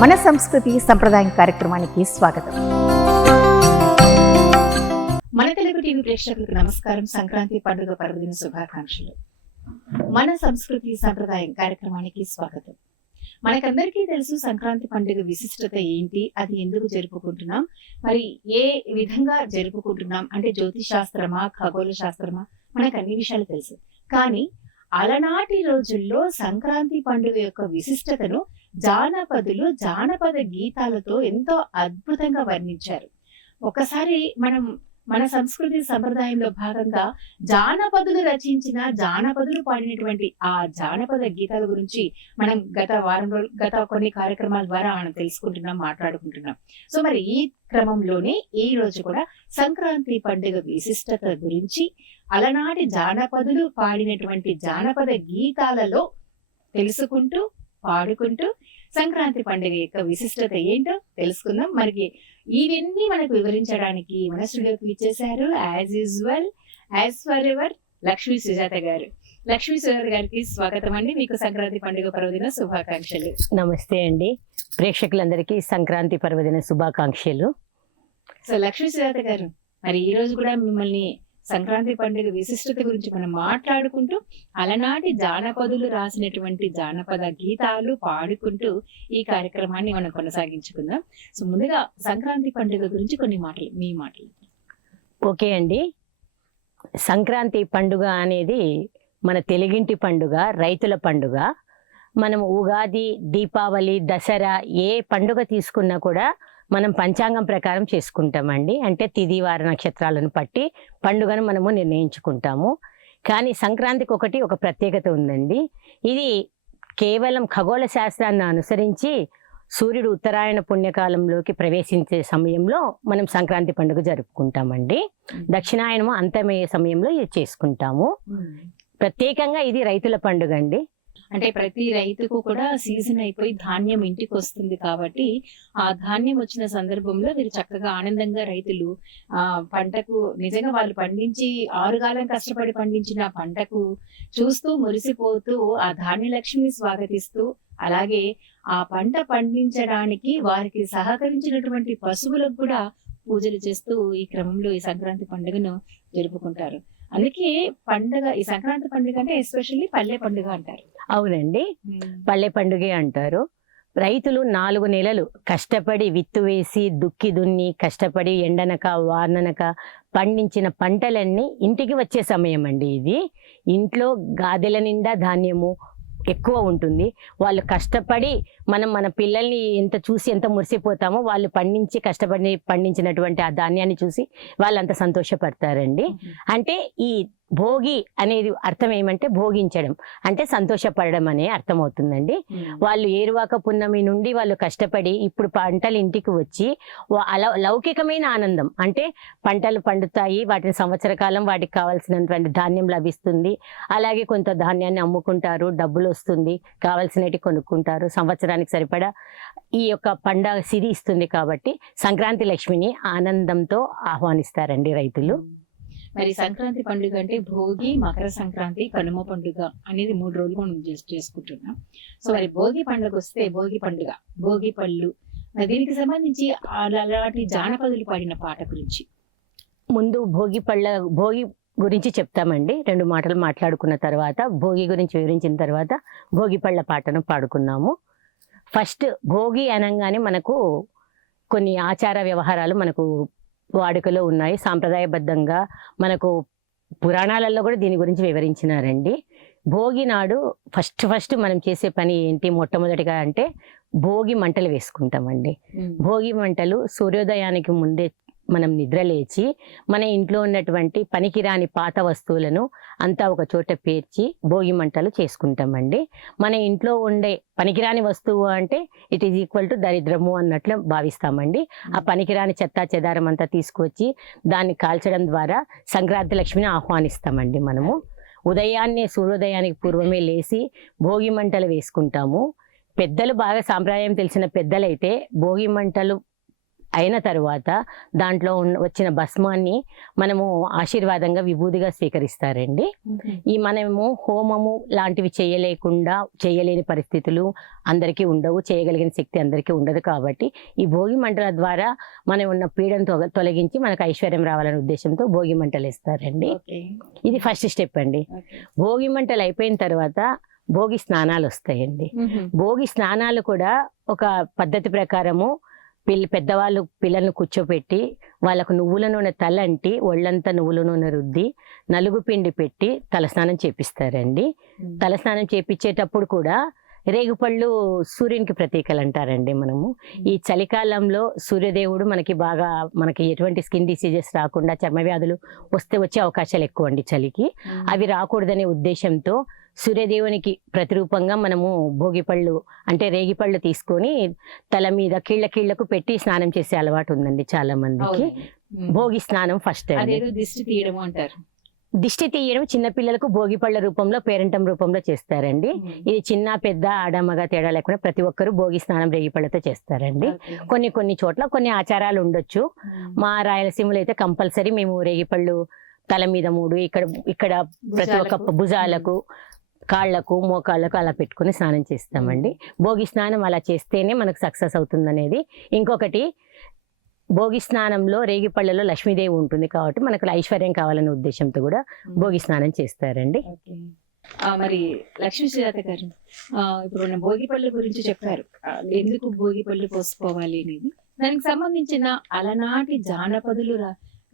మన సంస్కృతి సంప్రదాయం కార్యక్రమానికి స్వాగతం. మన తెలుగు టీవీ ప్రేక్షకులకు నమస్కారం. సంక్రాంతి పండుగ పర్వదిన శుభాకాంక్షలు. మన సంస్కృతి సంప్రదాయం కార్యక్రమానికి స్వాగతం. మనకందరికీ తెలుసు సంక్రాంతి పండుగ విశిష్టత ఏంటి, అది ఎందుకు జరుపుకుంటున్నాం, మరి ఏ విధంగా జరుపుకుంటున్నాం అంటే జ్యోతిశాస్త్రమా ఖగోళ శాస్త్రమా, మనకు అన్ని విషయాలు తెలుసు. కానీ అలనాటి రోజుల్లో సంక్రాంతి పండుగ యొక్క విశిష్టతను జానపదులు జానపద గీతాలతో ఎంతో అద్భుతంగా వర్ణించారు. ఒకసారి మన సంస్కృతి సంప్రదాయంలో భాగంగా జానపదులు రచించిన జానపదులు పాడినటువంటి ఆ జానపద గీతాల గురించి మనం గత కొన్ని కార్యక్రమాల ద్వారా మనం తెలుసుకుంటున్నాం, మాట్లాడుకుంటున్నాం. సో మరి ఈ క్రమంలోనే ఈ రోజు కూడా సంక్రాంతి పండుగ విశిష్టత గురించి అలనాటి జానపదులు పాడినటువంటి జానపద గీతాలలో తెలుసుకుంటూ పాడుకుంటూ సంక్రాంతి పండుగ యొక్క విశిష్టత ఏంటో తెలుసుకుందాం. మరి ఇవన్నీ మనకు వివరించడానికి మన స్టూడియోకి ఇచ్చేశారు as usual as for ever Lakshmi Sujatha గారు. లక్ష్మీ సుజాత గారికి స్వాగతం అండి. మీకు సంక్రాంతి పండుగ పర్వదిన శుభాకాంక్షలు. నమస్తే అండి, ప్రేక్షకులందరికీ సంక్రాంతి పర్వదిన శుభాకాంక్షలు. సో లక్ష్మీ సుజాత గారు, మరి ఈ రోజు కూడా మిమ్మల్ని సంక్రాంతి పండుగ విశిష్టత గురించి మనం మాట్లాడుకుంటూ అలనాటి జానపదులు రాసినటువంటి జానపద గీతాలు పాడుకుంటూ ఈ కార్యక్రమాన్ని మనం కొనసాగించుకుందాం. సో ముందుగా సంక్రాంతి పండుగ గురించి కొన్ని మాటలు, మీ మాటలు. ఓకే అండి, సంక్రాంతి పండుగ అనేది మన తెలుగింటి పండుగ, రైతుల పండుగ. మనం ఉగాది, దీపావళి, దసరా ఏ పండుగ తీసుకున్నా కూడా మనం పంచాంగం ప్రకారం చేసుకుంటామండి. అంటే తిథి వార నక్షత్రాలను బట్టి పండుగను మనము నిర్ణయించుకుంటాము. కానీ సంక్రాంతికి ఒక ప్రత్యేకత ఉందండి. ఇది కేవలం ఖగోళ శాస్త్రాన్ని అనుసరించి సూర్యుడు ఉత్తరాయణ పుణ్యకాలంలోకి ప్రవేశించే సమయంలో మనం సంక్రాంతి పండుగ జరుపుకుంటామండి. దక్షిణాయనము అంతమయ్యే సమయంలో ఇది చేసుకుంటాము. ప్రత్యేకంగా ఇది రైతుల పండుగ అండి. అంటే ప్రతి రైతుకు కూడా సీజన్ అయిపోయి ధాన్యం ఇంటికి వస్తుంది కాబట్టి ఆ ధాన్యం వచ్చిన సందర్భంలో వీరు చక్కగా ఆనందంగా రైతులు పంటకు నిజంగా వాళ్ళు పండించి 6 కాలం కష్టపడి పండించిన పంటకు చూస్తూ మురిసిపోతూ ఆ ధాన్యలక్ష్మిని స్వాగతిస్తూ, అలాగే ఆ పంట పండించడానికి వారికి సహకరించినటువంటి పశువులకు కూడా పూజలు చేస్తూ ఈ క్రమంలో ఈ సంక్రాంతి పండుగను జరుపుకుంటారు. అందుకే పండుగ, ఈ సంక్రాంతి పండుగ అంటే ఎస్పెషల్లీ పల్లె పండుగ అంటారు. అవునండి, పల్లె పండుగే అంటారు. రైతులు 4 నెలలు కష్టపడి విత్తు వేసి దుక్కి దున్ని కష్టపడి ఎండనక వాననక పండించిన పంటలన్నీ ఇంటికి వచ్చే సమయం అండి. ఇది ఇంట్లో గాదెల నిండా ధాన్యము ఎక్కువ ఉంటుంది. వాళ్ళు కష్టపడి మన పిల్లల్ని ఎంత మురిసిపోతామో వాళ్ళు కష్టపడి పండించినటువంటి ఆ ధాన్యాన్ని చూసి వాళ్ళంత సంతోషపడతారండి. అంటే ఈ భోగి అనేది అర్థం ఏమంటే భోగించడం అంటే సంతోషపడడం అనే అర్థం అవుతుందండి. వాళ్ళు ఏరువాక పున్నమి నుండి వాళ్ళు కష్టపడి ఇప్పుడు పంటలు ఇంటికి వచ్చి లౌకికమైన ఆనందం, అంటే పంటలు పండుతాయి, వాటిని సంవత్సర కాలం వాటికి కావాల్సినటువంటి ధాన్యం లభిస్తుంది. అలాగే కొంత ధాన్యాన్ని అమ్ముకుంటారు, డబ్బులు వస్తుంది, కావాల్సినవి కొనుక్కుంటారు, సంవత్సరానికి సరిపడా ఈ యొక్క పండగ సిరి ఇస్తుంది. కాబట్టి సంక్రాంతి లక్ష్మిని ఆనందంతో ఆహ్వానిస్తారండి రైతులు. మరి సంక్రాంతి పండుగ అంటే భోగి, మకర సంక్రాంతి, కనుమ పండుగ అనేది 3 రోజులు మనం చేసుకుంటున్నాం. సో మరి భోగి పండుగ వస్తే భోగి పండుగ, భోగి పళ్ళు, దీనికి సంబంధించి అలాంటి జానపదులు పాడిన పాట గురించి ముందు భోగి గురించి చెప్తామండి. 2 మాటలు మాట్లాడుకున్న తర్వాత భోగి గురించి వివరించిన తర్వాత భోగి పళ్ళ పాటను పాడుకున్నాము. ఫస్ట్ భోగి అనగానే మనకు కొన్ని ఆచార వ్యవహారాలు మనకు వాడుకలో ఉన్నాయి. సాంప్రదాయబద్ధంగా మనకు పురాణాలలో కూడా దీని గురించి వివరించినారండి. భోగి నాడు ఫస్ట్ మనం చేసే పని ఏంటి, మొట్టమొదటిగా అంటే భోగి మంటలు వేసుకుంటామండి. భోగి మంటలు సూర్యోదయానికి ముందే మనం నిద్రలేచి మన ఇంట్లో ఉన్నటువంటి పనికిరాని పాత వస్తువులను అంతా ఒక చోట పేర్చి భోగి మంటలు చేసుకుంటామండి. మన ఇంట్లో ఉండే పనికిరాని వస్తువు అంటే ఇట్ ఈజ్ ఈక్వల్ టు దరిద్రము అన్నట్లు భావిస్తామండి. ఆ పనికిరాని చెత్తా చెదారం అంతా తీసుకొచ్చి దాన్ని కాల్చడం ద్వారా సంక్రాంతి లక్ష్మిని ఆహ్వానిస్తామండి. మనము సూర్యోదయానికి పూర్వమే లేచి భోగి మంటలు వేసుకుంటాము. పెద్దలు బాగా సాంప్రదాయం తెలిసిన పెద్దలైతే భోగి మంటలు అయిన తర్వాత దాంట్లో వచ్చిన భస్మాన్ని మనము ఆశీర్వాదంగా విభూదిగా స్వీకరిస్తారండి. ఈ మనము హోమము లాంటివి చేయలేని పరిస్థితులు అందరికీ ఉండవు, చేయగలిగిన శక్తి అందరికీ ఉండదు. కాబట్టి ఈ భోగి మంటల ద్వారా మనం ఉన్న పీడను తొలగించి మనకు ఐశ్వర్యం రావాలనే ఉద్దేశంతో భోగి మంటలు ఇస్తారండి. ఇది ఫస్ట్ స్టెప్ అండి. భోగి మంటలు అయిపోయిన తర్వాత భోగి స్నానాలు వస్తాయండి. భోగి స్నానాలు కూడా ఒక పద్ధతి ప్రకారము పెద్దవాళ్ళు పిల్లల్ని కూర్చోపెట్టి వాళ్ళకు నువ్వుల నూనె తలంటి ఒళ్ళంతా నువ్వుల నూనె రుద్ది నలుగు పిండి పెట్టి తలస్నానం చేపిస్తారండి. తలస్నానం చేపించేటప్పుడు కూడా రేగుపళ్ళు సూర్యునికి ప్రతీకలు అంటారండి. మనము ఈ చలికాలంలో సూర్యదేవుడు మనకి ఎటువంటి స్కిన్ డిసీజెస్ రాకుండా, చర్మ వ్యాధులు వచ్చే అవకాశాలు ఎక్కువ అండి చలికి. అవి రాకూడదనే ఉద్దేశంతో సూర్యదేవునికి ప్రతిరూపంగా మనము భోగిపళ్ళు అంటే రేగిపళ్ళు తీసుకొని తల మీద కీళ్లకు పెట్టి స్నానం చేసే అలవాటు ఉందండి చాలా మందికి. భోగి స్నానం ఫస్ట్ దిష్టి తీయడం అంటారు. దిష్టి తీయడం చిన్నపిల్లలకు భోగిపళ్ళ రూపంలో పేరంటం రూపంలో చేస్తారండి. ఇది చిన్న పెద్ద ఆడమగ తేడా లేకుండా ప్రతి ఒక్కరు భోగి స్నానం రేగిపళ్ళతో చేస్తారండి. కొన్ని చోట్ల కొన్ని ఆచారాలు ఉండొచ్చు. మా రాయలసీమలో అయితే కంపల్సరీ మేము రేగిపళ్ళు తల మీద 3 ఇక్కడ ప్రతి ఒక్క భుజాలకు, కాళ్లకు, మోకాళ్ళకు అలా పెట్టుకుని స్నానం చేస్తామండి. భోగి స్నానం అలా చేస్తేనే మనకు సక్సెస్ అవుతుంది అనేది. ఇంకొకటి, భోగి స్నానంలో రేగిపళ్ళలో లక్ష్మీదేవి ఉంటుంది కాబట్టి మనకు ఐశ్వర్యం కావాలనే ఉద్దేశంతో కూడా భోగి స్నానం చేస్తారండి. మరి లక్ష్మీ సుజాత గారు, ఇప్పుడు మన భోగి పళ్ళు గురించి చెప్పారు, ఎందుకు భోగి పళ్ళు పోసుకోవాలి అనేది. దానికి సంబంధించిన అలనాటి జానపదులు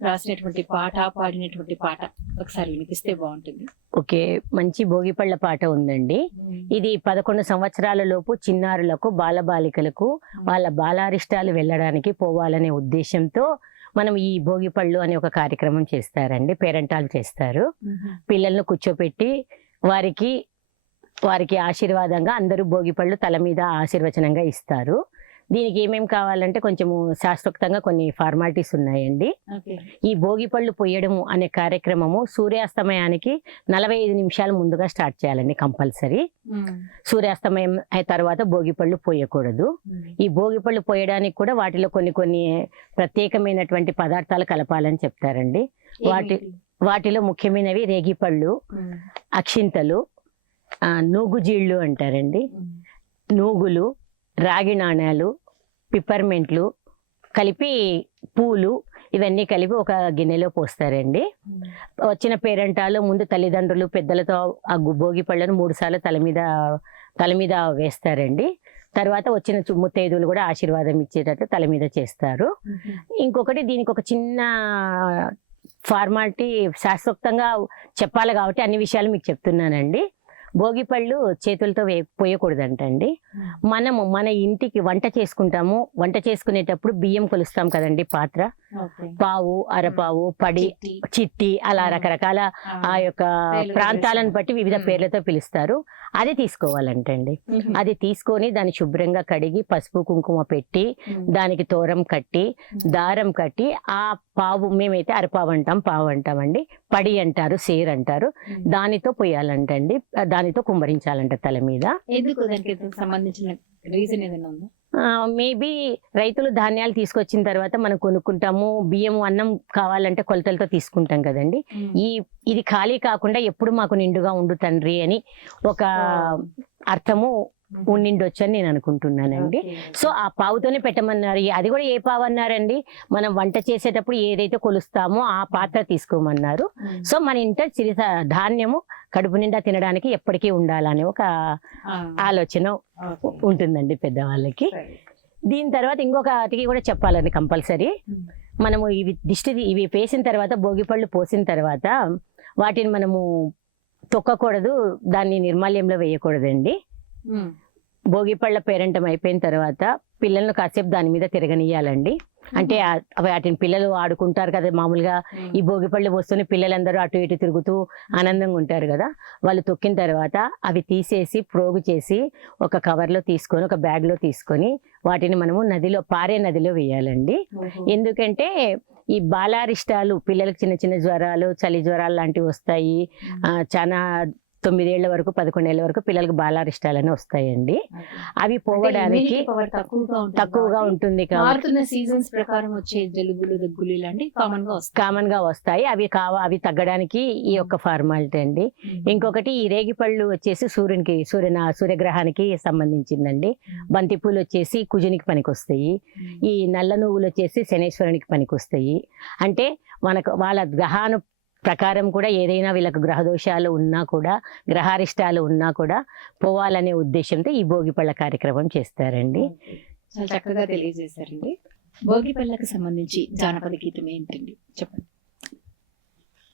రాసినటువంటి పాడినటువంటి పాట ఒకసారి వినిపిస్తే బాగుంటుంది. ఓకే, మంచి భోగిపళ్ళ పాట ఉందండి. ఇది 11 సంవత్సరాల లోపు చిన్నారులకు, బాలబాలికలకు వాళ్ళ బాలారిష్టాలు వెళ్ళడానికి పోవాలనే ఉద్దేశంతో మనం ఈ భోగిపళ్ళు అనే ఒక కార్యక్రమం చేస్తారండి. పేరెంటాలు చేస్తారు. పిల్లలను కూర్చోపెట్టి వారికి ఆశీర్వాదంగా అందరూ భోగిపళ్ళు తల మీద ఆశీర్వచనంగా ఇస్తారు. దీనికి ఏమేమి కావాలంటే కొంచెము శాస్త్రోక్తంగా కొన్ని ఫార్మాలిటీస్ ఉన్నాయండి. ఈ భోగిపళ్ళు పొయ్యడము అనే కార్యక్రమము సూర్యాస్తమయానికి 45 నిమిషాల ముందుగా స్టార్ట్ చేయాలండి కంపల్సరీ. సూర్యాస్తమయం అయిన తర్వాత భోగిపళ్ళు పోయకూడదు. ఈ భోగిపళ్ళు పోయడానికి కూడా వాటిలో కొన్ని ప్రత్యేకమైనటువంటి పదార్థాలు కలపాలని చెప్తారండి. వాటిలో ముఖ్యమైనవి రేగిపళ్ళు, అక్షింతలు, నూగుజీళ్ళు అంటారండి, నూగులు, రాగి నాణాలు, పిప్పర్మెంట్లు కలిపి, పూలు, ఇవన్నీ కలిపి ఒక గిన్నెలో పోస్తారండి. వచ్చిన పేరెంటాలు ముందు తల్లిదండ్రులు పెద్దలతో ఆ భోగి పళ్ళను 3 సార్లు తల మీద వేస్తారండి. తర్వాత వచ్చిన ముత్తైదువులు కూడా ఆశీర్వాదం ఇచ్చేటట్టు తల మీద చేస్తారు. ఇంకొకటి, దీనికి ఒక చిన్న ఫార్మాలిటీ శాస్త్రోక్తంగా చెప్పాలి కాబట్టి అన్ని విషయాలు మీకు చెప్తున్నానండి. భోగిపళ్ళు చేతులతో పోయకూడదంటండి. మనము మన ఇంటికి వంట చేసుకుంటాము. వంట చేసుకునేటప్పుడు బియ్యం కొలుస్తాం కదండి, పాత్ర, పావు, అరపావు, పడి, చిట్టి, అలా రకరకాల ఆ యొక్క ప్రాంతాలను బట్టి వివిధ పేర్లతో పిలుస్తారు. అది తీసుకోవాలంటండి. అది తీసుకొని దాన్ని శుభ్రంగా కడిగి పసుపు కుంకుమ పెట్టి దానికి తోరం కట్టి దారం కట్టి ఆ పావు, మేమైతే అరపావు అంటాం, పావు అంటామండి, పడి అంటారు, సేర్ అంటారు, దానితో పోయాలంటండి. దానితో కుమ్మరించాలంట తల మీద. ఎందుకు దానికి సంబంధించిన రీజన్ ఏదైనా ఉందా? మేబీ రైతులు ధాన్యాలు తీసుకొచ్చిన తర్వాత మనం కొనుక్కుంటాము. బియ్యం, అన్నం కావాలంటే కొలతలతో తీసుకుంటాం కదండి. ఇది ఖాళీ కాకుండా ఎప్పుడు మాకు నిండుగా ఉండు తండ్రి అని ఒక అర్థము ఉండిండొచ్చు అని నేను అనుకుంటున్నానండి. సో ఆ పావుతోనే పెట్టమన్నారు. అది కూడా ఏ పావు అన్నారండి, మనం వంట చేసేటప్పుడు ఏదైతే కొలుస్తామో ఆ పాత్ర తీసుకోమన్నారు. సో మన ఇంట ధాన్యము కడుపు నిండా తినడానికి ఎప్పటికీ ఉండాలని ఒక ఆలోచన ఉంటుందండి పెద్దవాళ్ళకి. దీని తర్వాత ఇంకొకటికి కూడా చెప్పాలండి కంపల్సరీ. మనము ఇవి వేసిన తర్వాత, భోగిపళ్ళు పోసిన తర్వాత వాటిని మనము తొక్కకూడదు, దాన్ని నిర్మాల్యంలో వేయకూడదండి. భోగిపళ్ళ పేరంటం అయిపోయిన తర్వాత పిల్లలను కాసేపు దాని మీద తిరగనియాలండి. అంటే వాటిని పిల్లలు ఆడుకుంటారు కదా మామూలుగా. ఈ భోగిపళ్ళు పోస్తూనే పిల్లలందరూ అటు ఇటు తిరుగుతూ ఆనందంగా ఉంటారు కదా. వాళ్ళు తొక్కిన తర్వాత అవి తీసేసి ప్రోగు చేసి ఒక కవర్లో తీసుకొని, ఒక బ్యాగ్లో తీసుకొని వాటిని మనము పారే నదిలో వేయాలండి. ఎందుకంటే ఈ బాలారిష్టాలు, పిల్లలకు చిన్న చిన్న జ్వరాలు, చలి జ్వరాలు లాంటివి వస్తాయి. చాలా 9 ఏళ్ల వరకు 11 ఏళ్ల వరకు పిల్లలకు బాలారిష్టాలని వస్తాయండి. అవి పోవడానికి తక్కువగా ఉంటుంది కాబట్టి మారుతున్న సీజన్స్ ప్రకారం వచ్చే జలుబులు దగ్గులు ఇలాంటివి కామన్ గా వస్తాయి. అవి తగ్గడానికి ఈ యొక్క ఫార్మాలిటీ అండి. ఇంకొకటి ఈ రేగిపళ్ళు వచ్చేసి సూర్యగ్రహానికి సంబంధించిందండి. బంతిపూలు వచ్చేసి కుజునికి పనికొస్తాయి. ఈ నల్ల నువ్వులు వచ్చేసి శనేశ్వరునికి పనికొస్తాయి. అంటే వాళ్ళ గ్రహాను ప్రకారం కూడా ఏదైనా వీళ్ళకు గ్రహ దోషాలు ఉన్నా కూడా గ్రహారిష్టాలు ఉన్నా కూడా పోవాలనే ఉద్దేశంతో ఈ భోగిపళ్ళ కార్యక్రమం చేస్తారండి. చాలా చక్కగా తెలియజేశారండి. భోగిపళ్ళకు సంబంధించి జానపద గీతం ఏంటండి చెప్పండి.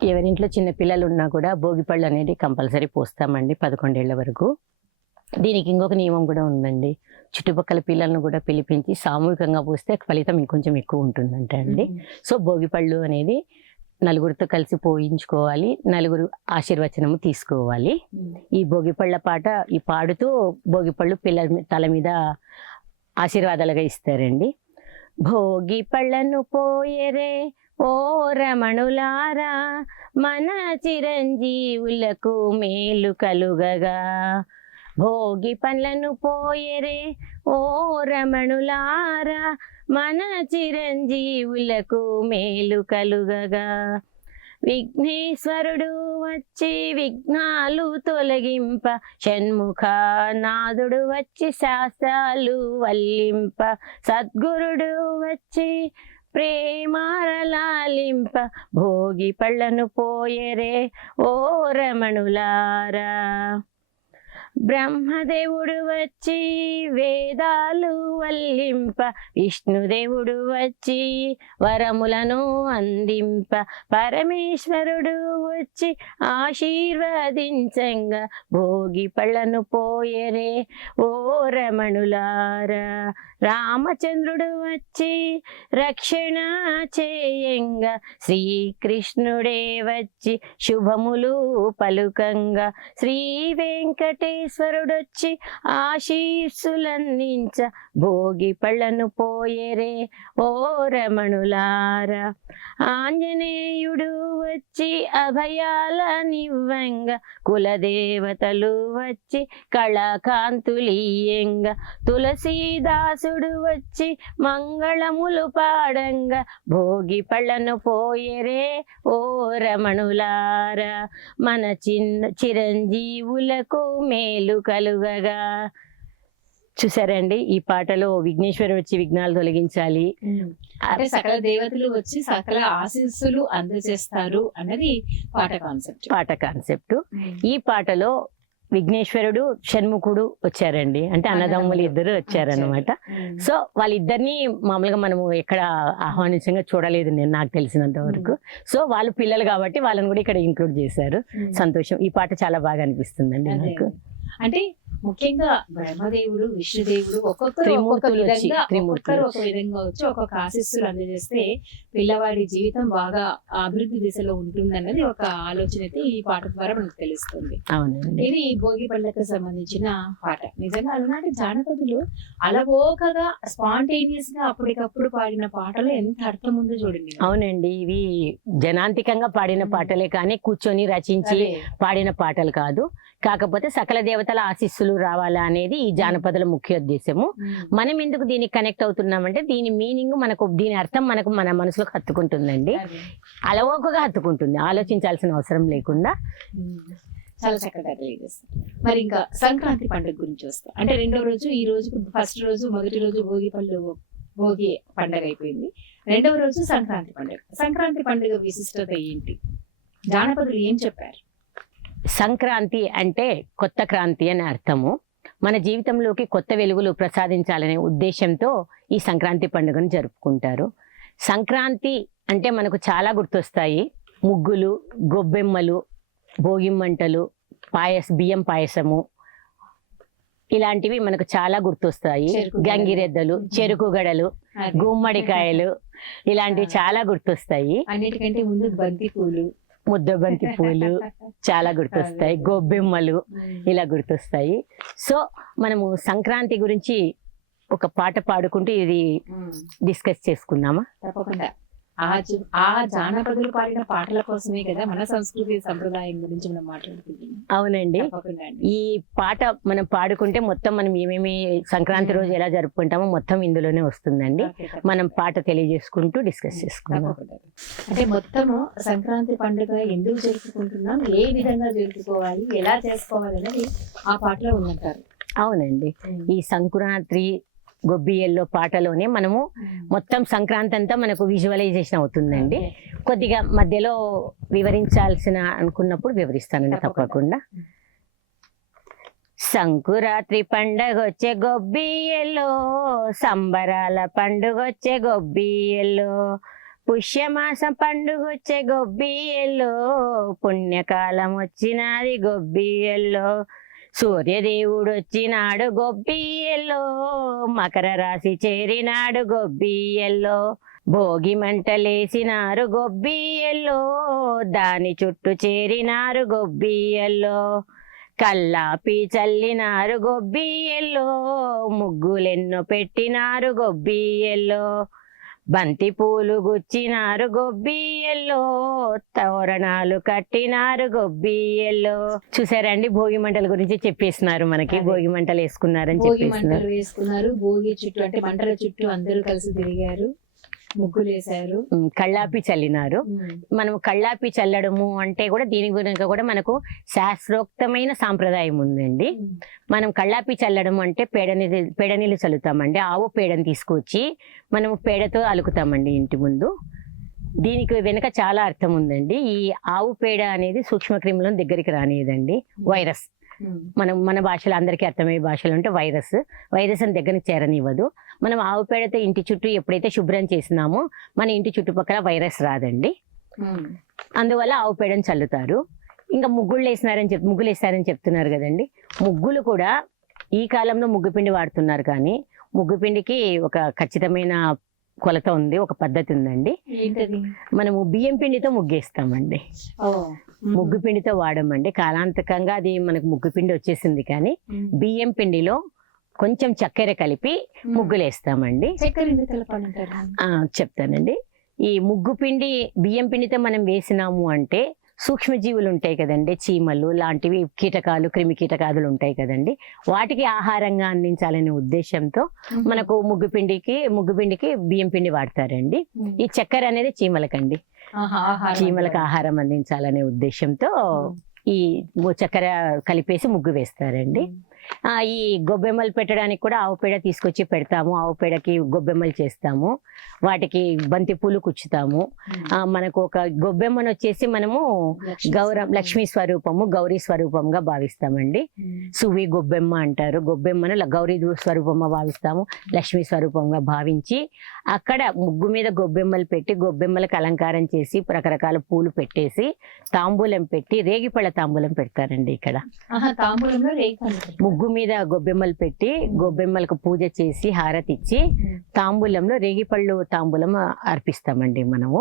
ఎవరింట్లో చిన్న పిల్లలు ఉన్నా కూడా భోగిపళ్ళు అనేది కంపల్సరీ పోస్తామండి 11 ఏళ్ల వరకు. దీనికి ఇంకొక నియమం కూడా ఉందండి. చుట్టుపక్కల పిల్లలను కూడా పిలిపించి సామూహికంగా పోస్తే ఫలితం ఇంకొంచెం ఎక్కువ ఉంటుందంట అండి. సో భోగిపళ్ళు అనేది నలుగురితో కలిసి పోయించుకోవాలి, నలుగురు ఆశీర్వచనము తీసుకోవాలి. ఈ భోగిపళ్ళ పాట ఈ పాడుతూ భోగిపళ్ళు పిల్లల తల మీద ఆశీర్వాదాలుగా ఇస్తారండి. భోగి పళ్ళను పోయరే ఓ రమణులారా, మన చిరంజీవులకు మేలు కలుగగా. భోగి పండ్లను పోయరే ఓ రమణులారా, మన చిరంజీవులకు మేలు కలుగగా. విఘ్నేశ్వరుడు వచ్చి విఘ్నాలు తొలగింప, షణ్ముఖ నాదుడు వచ్చి శాస్త్రాలు వల్లింప, సద్గురుడు వచ్చి ప్రేమారలాలింప. భోగి పళ్ళను పోయరే ఓ రమణులారా. బ్రహ్మదేవుడు వచ్చి వేదాలు వల్లింప, విష్ణుదేవుడు వచ్చి వరములను అందింప, పరమేశ్వరుడు వచ్చి ఆశీర్వదించంగా. భోగి పళ్ళను పోయరే ఓ రమణులారా. రామచంద్రుడు వచ్చి రక్షణ చేయంగా, శ్రీకృష్ణుడే వచ్చి శుభములు పలుకంగా, శ్రీ వెంకటేశ్వరుడొచ్చి ఆశీస్సులందించ. భోగి పళ్ళను పోయరే ఓ రమణులారా. ఆంజనేయుడు వచ్చి అభయాలనివ్వంగా, కులదేవతలు వచ్చి కళాకాంతులీయంగా, తులసీదాసుడు వచ్చి మంగళములు పాడంగా. భోగి పళ్ళను పోయరే ఓ రమణులారా, మన చిరంజీవులకు మేలు కలుగగా. చూసారండి, ఈ పాటలో విఘ్నేశ్వరుడు వచ్చి విఘ్నాలు తొలగించాలి, అంటే సకల దేవతలు వచ్చి సకల ఆశీస్సులు అందజేస్తారు అన్నది పాట కాన్సెప్ట్. ఈ పాటలో విఘ్నేశ్వరుడు షణ్ముఖుడు వచ్చారండి, అంటే అన్నదమ్ములు ఇద్దరు వచ్చారనమాట. సో వాళ్ళిద్దరిని మామూలుగా మనము ఎక్కడ ఆహ్వానించంగా చూడలేదు నేను, నాకు తెలిసినంత వరకు. సో వాళ్ళు పిల్లలు కాబట్టి వాళ్ళని కూడా ఇక్కడ ఇంక్లూడ్ చేశారు. సంతోషం. ఈ పాట చాలా బాగా అనిపిస్తుందండి నాకు. అంటే ముఖ్యంగా బ్రహ్మదేవుడు విష్ణుదేవుడు ఒక్కొక్కరు ఒక విధంగా వచ్చి ఒక్కొక్క ఆశీస్సులు అందజేస్తే పిల్లవాడి జీవితం బాగా అభివృద్ధి దిశలో ఉంటుందన్నది ఒక ఆలోచన అయితే ఈ పాట ద్వారా మనకు తెలుస్తుంది. అవునండి, ఇది భోగి పళ్ళకు సంబంధించిన పాట. నిజంగా అలాంటి జానపదులు అలవోకగా స్పాంటేనియస్ గా అప్పటికప్పుడు పాడిన పాటలు ఎంత అర్థం ఉందో చూడండి. అవునండి, ఇవి జనాంతికంగా పాడిన పాటలే కానీ కూర్చొని రచించి పాడిన పాటలు కాదు. కాకపోతే సకల దేవతల ఆశీస్సులు రావాలా అనేది ఈ జానపదుల ముఖ్య ఉద్దేశము. మనం ఎందుకు దీనికి కనెక్ట్ అవుతున్నామంటే దీని మీనింగ్ మనకు, దీని అర్థం మనకు మన మనసులోకి హత్తుకుంటుందండి, అలవోకగా హత్తుకుంటుంది, ఆలోచించాల్సిన అవసరం లేకుండా. చాలా చక్కగా తెలియజేస్తాం. మరి ఇంకా సంక్రాంతి పండుగ గురించి వస్తాం. అంటే రెండో రోజు, ఈ రోజు ఫస్ట్ రోజు, మొదటి రోజు భోగి పండుగ అయిపోయింది. రెండవ రోజు సంక్రాంతి పండుగ. సంక్రాంతి పండుగ విశిష్టత ఏంటి, జానపదులు ఏం చెప్పారు? సంక్రాంతి అంటే కొత్త క్రాంతి అని అర్థము. మన జీవితంలోకి కొత్త వెలుగులు ప్రసాదించాలనే ఉద్దేశంతో ఈ సంక్రాంతి పండుగను జరుపుకుంటారు. సంక్రాంతి అంటే మనకు చాలా గుర్తొస్తాయి. ముగ్గులు, గొబ్బెమ్మలు, భోగిమంటలు, బియ్యం పాయసము, ఇలాంటివి మనకు చాలా గుర్తొస్తాయి. గంగిరెద్దలు, చెరుకు గడలు, గుమ్మడికాయలు, ఇలాంటివి చాలా గుర్తొస్తాయి. అన్నిటికంటే ముందు బంతి పూలు, ముద్దబంతి పూలు చాలా గుర్తొస్తాయి, గొబ్బెమ్మలు ఇలా గుర్తొస్తాయి. సో మనము సంక్రాంతి గురించి ఒక పాట పాడుకుంటూ ఇది డిస్కస్ చేసుకుందామా? తప్పకుండా. ఆ జానపదులు పాడిన పాటల కోసమే కదా మన సంస్కృతి సంప్రదాయం గురించి మనం మాట్లాడుకుంటున్నాం. అవునండి. తప్పకుండా అండి. ఈ పాట మనం పాడుకుంటే మొత్తం మనం ఏమేమి సంక్రాంతి రోజు ఎలా జరుపుకుంటామో మొత్తం ఇందులోనే వస్తుందండి. ఓకే, మనం తప్పకుండా. పాట తెలియజేసుకుంటూ డిస్కస్ చేసుకుందాం. తప్పకుండా. అంటే మొత్తము సంక్రాంతి పండుగ ఎందుకు జరుపుకుంటున్నాం, ఏ విధంగా జరుపుకోవాలి, ఎలా చేసుకోవాలి అనేది ఆ పాటలో ఉందంటారు. అవునండి. ఈ సంక్రాంతి గొబ్బియల్లో పాటలోనే మనము మొత్తం సంక్రాంతి అంతా మనకు విజువలైజేషన్ అవుతుందండి. కొద్దిగా మధ్యలో వివరించాల్సిన అనుకున్నప్పుడు వివరిస్తానండి తప్పకుండా. సంకురాత్రి పండగొచ్చే గొబ్బియల్లో, సంబరాల పండుగొచ్చే గొబ్బియల్లో, పుష్యమాసం పండుగొచ్చే గొబ్బియల్లో, పుణ్యకాలం వచ్చినది గొబ్బియల్లో, సూర్యదేవుడు వచ్చినాడు గొబ్బియల్లో, మకర రాశి చేరినాడు గొబ్బియల్లో, భోగి మంటలేసినారు గొబ్బియల్లో, దాని చుట్టూ చేరినారు గొబ్బియల్లో, కల్లాపి చల్లినారు గొబ్బియల్లో, ముగ్గులెన్నో పెట్టినారు గొబ్బియల్లో, బంతి పూలు గుచ్చినారు గొబ్బియల్లో, తోరణాలు కట్టినారు గొబ్బియల్లో. చూసారండి, భోగి మంటల గురించి చెప్పేస్తున్నారు మనకి. అదే. భోగి మంటలు వేసుకున్నారని భోగి చెప్పేస్తున్నారు. మంటలు వేసుకున్నారు, భోగి చుట్టూ అంటే మంటల చుట్టూ అందరూ కలిసి తిరిగారు, ముగ్గులు వేశారు. కళ్ళాపి చల్లినారు. మనం కళ్ళాపి చల్లడము అంటే కూడా దీని గురించి కూడా మనకు శాస్త్రోక్తమైన సాంప్రదాయం ఉందండి. మనం కళ్ళాపి చల్లడం అంటే పేడ నీళ్ళు చల్లుతామండి. ఆవు పేడని తీసుకొచ్చి మనం పేడతో అలుకుతామండి ఇంటి ముందు. దీనికి వెనుక చాలా అర్థం ఉందండి. ఈ ఆవు పేడ అనేది సూక్ష్మక్రిములను దగ్గరికి రానియదండి. వైరస్, మన భాషలో అందరికీ అర్థమయ్యే భాషలో అంటే వైరస్ అని దగ్గరికి చేరనివ్వదు. మనం ఆవు పేడతో ఇంటి చుట్టూ ఎప్పుడైతే శుభ్రం చేసినామో మన ఇంటి చుట్టుపక్కల వైరస్ రాదండి. అందువల్ల ఆవు పేడని చల్లుతారు. ఇంకా ముగ్గులు వేస్తారని చెప్తున్నారు కదండి. ముగ్గులు కూడా ఈ కాలంలో ముగ్గుపిండి వాడుతున్నారు, కానీ ముగ్గుపిండికి ఒక ఖచ్చితమైన కొలత ఉంది, ఒక పద్ధతి ఉందండి. ఏంటది? మనము బియ్యం పిండితో ముగ్గేస్తామండి. ముగ్గు పిండితో వాడమండి. కాలాంతకంగా అది మనకు ముగ్గు పిండి వచ్చేసింది, కానీ బియ్యం పిండిలో కొంచెం చక్కెర కలిపి ముగ్గులు వేస్తామండి. చక్కెర ఎందుకు కలపాలంటారు? చెప్తానండి. ఈ ముగ్గు పిండి బియ్యం పిండితో మనం వేసినాము అంటే సూక్ష్మజీవులు ఉంటాయి కదండి, చీమలు లాంటివి, కీటకాలు, క్రిమి కీటకాదులు ఉంటాయి కదండి, వాటికి ఆహారంగా అందించాలనే ఉద్దేశంతో మనకు ముగ్గు పిండికి బియ్యం పిండి వాడతారండి. ఈ చక్కెర అనేది చీమలకండి, చీమలకు ఆహారం అందించాలనే ఉద్దేశంతో ఈ చక్కెర కలిపేసి ముగ్గు వేస్తారండి. ఈ గొబ్బెమ్మలు పెట్టడానికి కూడా ఆవు పేడ తీసుకొచ్చి పెడతాము. ఆవు పేడకి గొబ్బెమ్మలు చేస్తాము, వాటికి బంతి పూలు కుచ్చుతాము. మనకు ఒక గొబ్బెమ్మను వచ్చేసి మనము లక్ష్మీ స్వరూపము, గౌరీ స్వరూపంగా భావిస్తామండి. సువి గొబ్బెమ్మ అంటారు. గొబ్బెమ్మను గౌరీ స్వరూపంగా భావిస్తాము, లక్ష్మీ స్వరూపంగా భావించి అక్కడ ముగ్గు మీద గొబ్బెమ్మలు పెట్టి గొబ్బెమ్మలకు అలంకారం చేసి రకరకాల పూలు పెట్టేసి తాంబూలం పెట్టి రేగిపళ్ళ తాంబూలం పెడతారండి. ఇక్కడ ముగ్గు మీద గొబ్బెమ్మలు పెట్టి గొబ్బెమ్మలకు పూజ చేసి హారతి ఇచ్చి తాంబూలంలో రేగిపళ్ళు తాంబూలం అర్పిస్తామండి మనము.